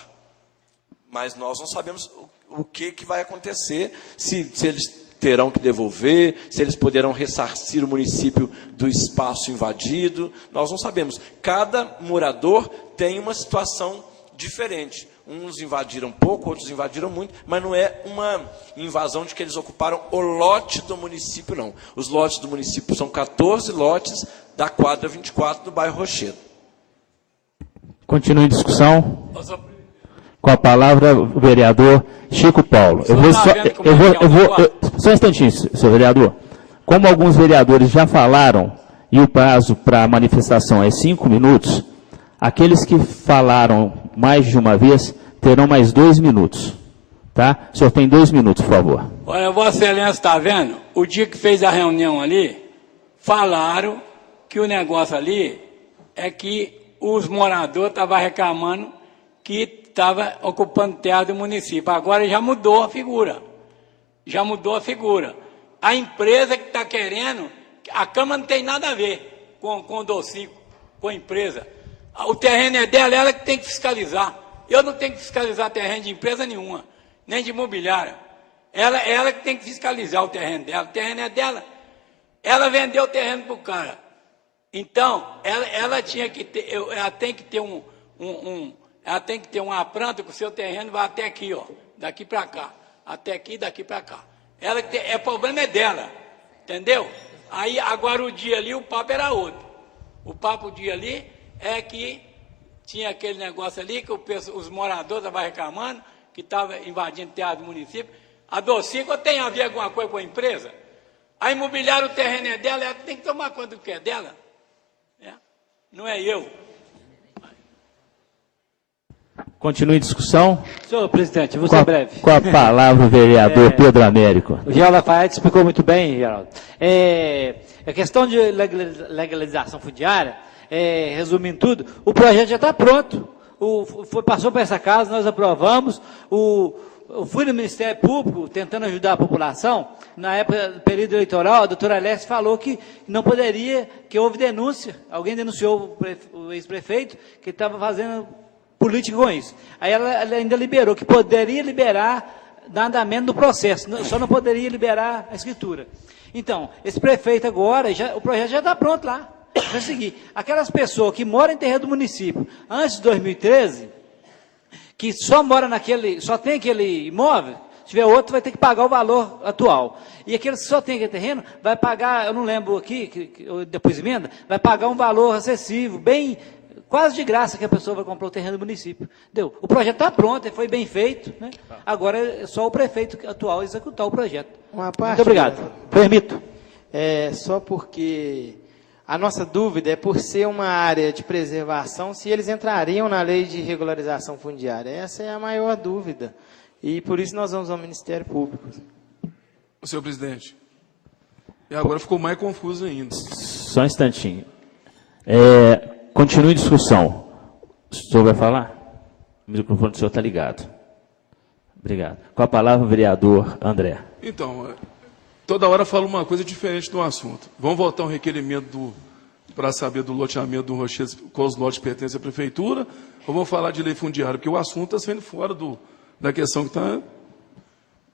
Mas nós não sabemos o que vai acontecer, se eles terão que devolver, se eles poderão ressarcir o município do espaço invadido, nós não sabemos. Cada morador tem uma situação diferente. Uns invadiram pouco, outros invadiram muito, mas não é uma invasão de que eles ocuparam o lote do município, não. Os lotes do município são 14 lotes da quadra 24 do bairro Rochedo. Continue em discussão. Com a palavra o vereador Chico Paulo. Só um instantinho, senhor vereador. Como alguns vereadores já falaram, e o prazo para a manifestação é 5 minutos, aqueles que falaram mais de uma vez terão mais 2 minutos. Tá? O senhor tem 2 minutos, por favor. Olha, Vossa Excelência está vendo? O dia que fez a reunião ali, falaram que o negócio ali é que os moradores estavam reclamando que estava ocupando terra do município. Agora já mudou a figura. Já mudou a figura. A empresa que está querendo, a Câmara não tem nada a ver com o Docico, com a empresa. O terreno é dela, ela que tem que fiscalizar. Eu não tenho que fiscalizar terreno de empresa nenhuma, nem de imobiliária. Ela que tem que fiscalizar o terreno dela. O terreno é dela. Ela vendeu o terreno para o cara. Então, ela tinha que ter, ela tem que ter ela tem que ter uma planta que o seu terreno vai até aqui, ó, daqui para cá, até aqui, daqui para cá. Ela que tem, problema é dela, entendeu? Aí agora o dia ali o papo era outro. O papo dia ali é que tinha aquele negócio ali que os moradores estavam reclamando, que estava invadindo o teatro do município. A Docico tem a ver alguma coisa com a empresa? A imobiliária, o terreno é dela, ela tem que tomar conta do que é dela. Não é eu. Continue a discussão. Senhor presidente, vou ser breve. Com a palavra o vereador Pedro Américo. O Geraldo Lafayette explicou muito bem, Geraldo. A questão de legalização fundiária, resumindo tudo, o projeto já está pronto. Passou para essa casa, nós aprovamos. Eu fui no Ministério Público tentando ajudar a população. Na época do período eleitoral, a doutora Alessi falou que não poderia, que houve denúncia. Alguém denunciou o ex-prefeito que estava fazendo política com isso. Aí ela ainda liberou, que poderia liberar dar andamento do processo, só não poderia liberar a escritura. Então, esse prefeito agora, o projeto já está pronto lá. Vai seguir. Aquelas pessoas que moram em terreno do município antes de 2013, que só mora só tem aquele imóvel, se tiver outro vai ter que pagar o valor atual. E aqueles que só tem aquele terreno, vai pagar, eu não lembro aqui, depois emenda, vai pagar um valor acessível, quase de graça que a pessoa vai comprar o terreno do município. O projeto está pronto, foi bem feito, né? Agora é só o prefeito atual executar o projeto. Muito obrigado. Permito. Só porque a nossa dúvida é por ser uma área de preservação, se eles entrariam na lei de regularização fundiária. Essa é a maior dúvida. E por isso nós vamos ao Ministério Público. Senhor presidente, e agora ficou mais confuso ainda. Só um instantinho. Continue a discussão. O senhor vai falar? O microfone do senhor está ligado. Obrigado. Com a palavra o vereador André. Então, toda hora fala uma coisa diferente do assunto. Vamos votar um requerimento para saber do loteamento do Rochedo, qual os lotes pertencem à prefeitura, ou vamos falar de lei fundiária? Porque o assunto está saindo fora da questão que está...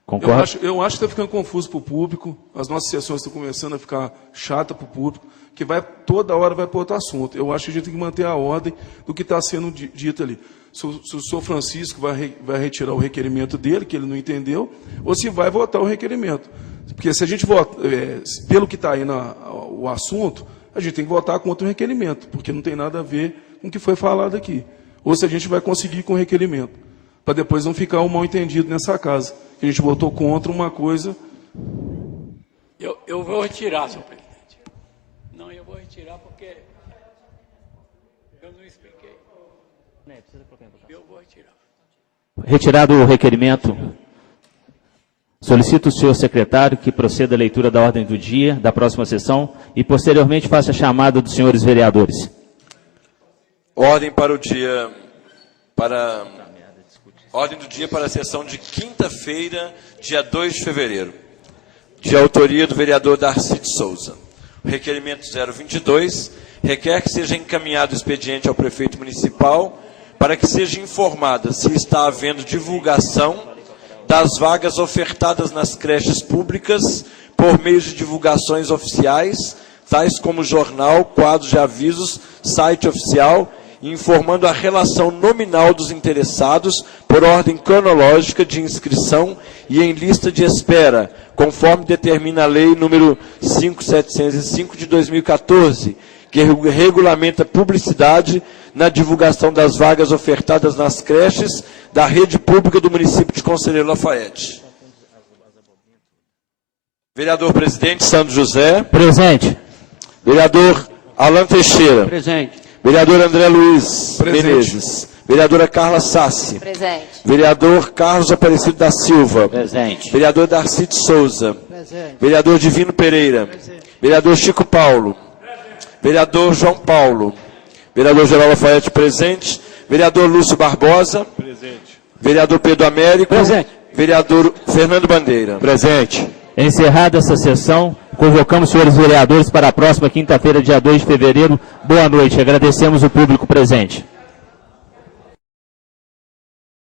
Concordo. Eu acho que está ficando confuso para o público, as nossas sessões estão começando a ficar chatas para o público, que toda hora vai para outro assunto. Eu acho que a gente tem que manter a ordem do que está sendo dito ali. Se o senhor Francisco vai retirar o requerimento dele, que ele não entendeu, ou se vai votar o requerimento. Porque se a gente vota, pelo que está aí o assunto, a gente tem que votar contra o requerimento, porque não tem nada a ver com o que foi falado aqui. Ou se a gente vai conseguir com o requerimento, para depois não ficar um mal-entendido nessa casa, que a gente votou contra uma coisa... Eu vou retirar, senhor presidente. Não, eu vou retirar porque eu não expliquei. Eu vou retirar. Retirado o requerimento, solicito o senhor secretário que proceda à leitura da ordem do dia da próxima sessão e posteriormente faça a chamada dos senhores vereadores. Ordem para o dia... Ordem do dia para a sessão de quinta-feira, dia 2 de fevereiro. De autoria do vereador Darcy de Souza. O requerimento 022 requer que seja encaminhado o expediente ao prefeito municipal para que seja informada se está havendo divulgação das vagas ofertadas nas creches públicas por meio de divulgações oficiais, tais como jornal, quadros de avisos, site oficial, informando a relação nominal dos interessados por ordem cronológica de inscrição e em lista de espera, conforme determina a Lei número 5.705 de 2014, que regulamenta a publicidade na divulgação das vagas ofertadas nas creches da rede pública do município de Conselheiro Lafayette. Vereador presidente Sandro José. Presente. Vereador Alan Teixeira. Presente. Vereador André Luiz Presente. Menezes. Vereadora Carla Sassi. Presente. Vereador Carlos Aparecido da Silva. Presente. Vereador Darcy de Souza. Presente. Vereador Divino Pereira. Presente. Vereador Chico Paulo. Vereador João Paulo. Vereador Geraldo Lafayette presente. Vereador Lúcio Barbosa. Presente. Vereador Pedro Américo. Presente. Vereador Fernando Bandeira. Presente. Encerrada essa sessão, convocamos os senhores vereadores para a próxima quinta-feira, dia 2 de fevereiro. Boa noite. Agradecemos o público presente.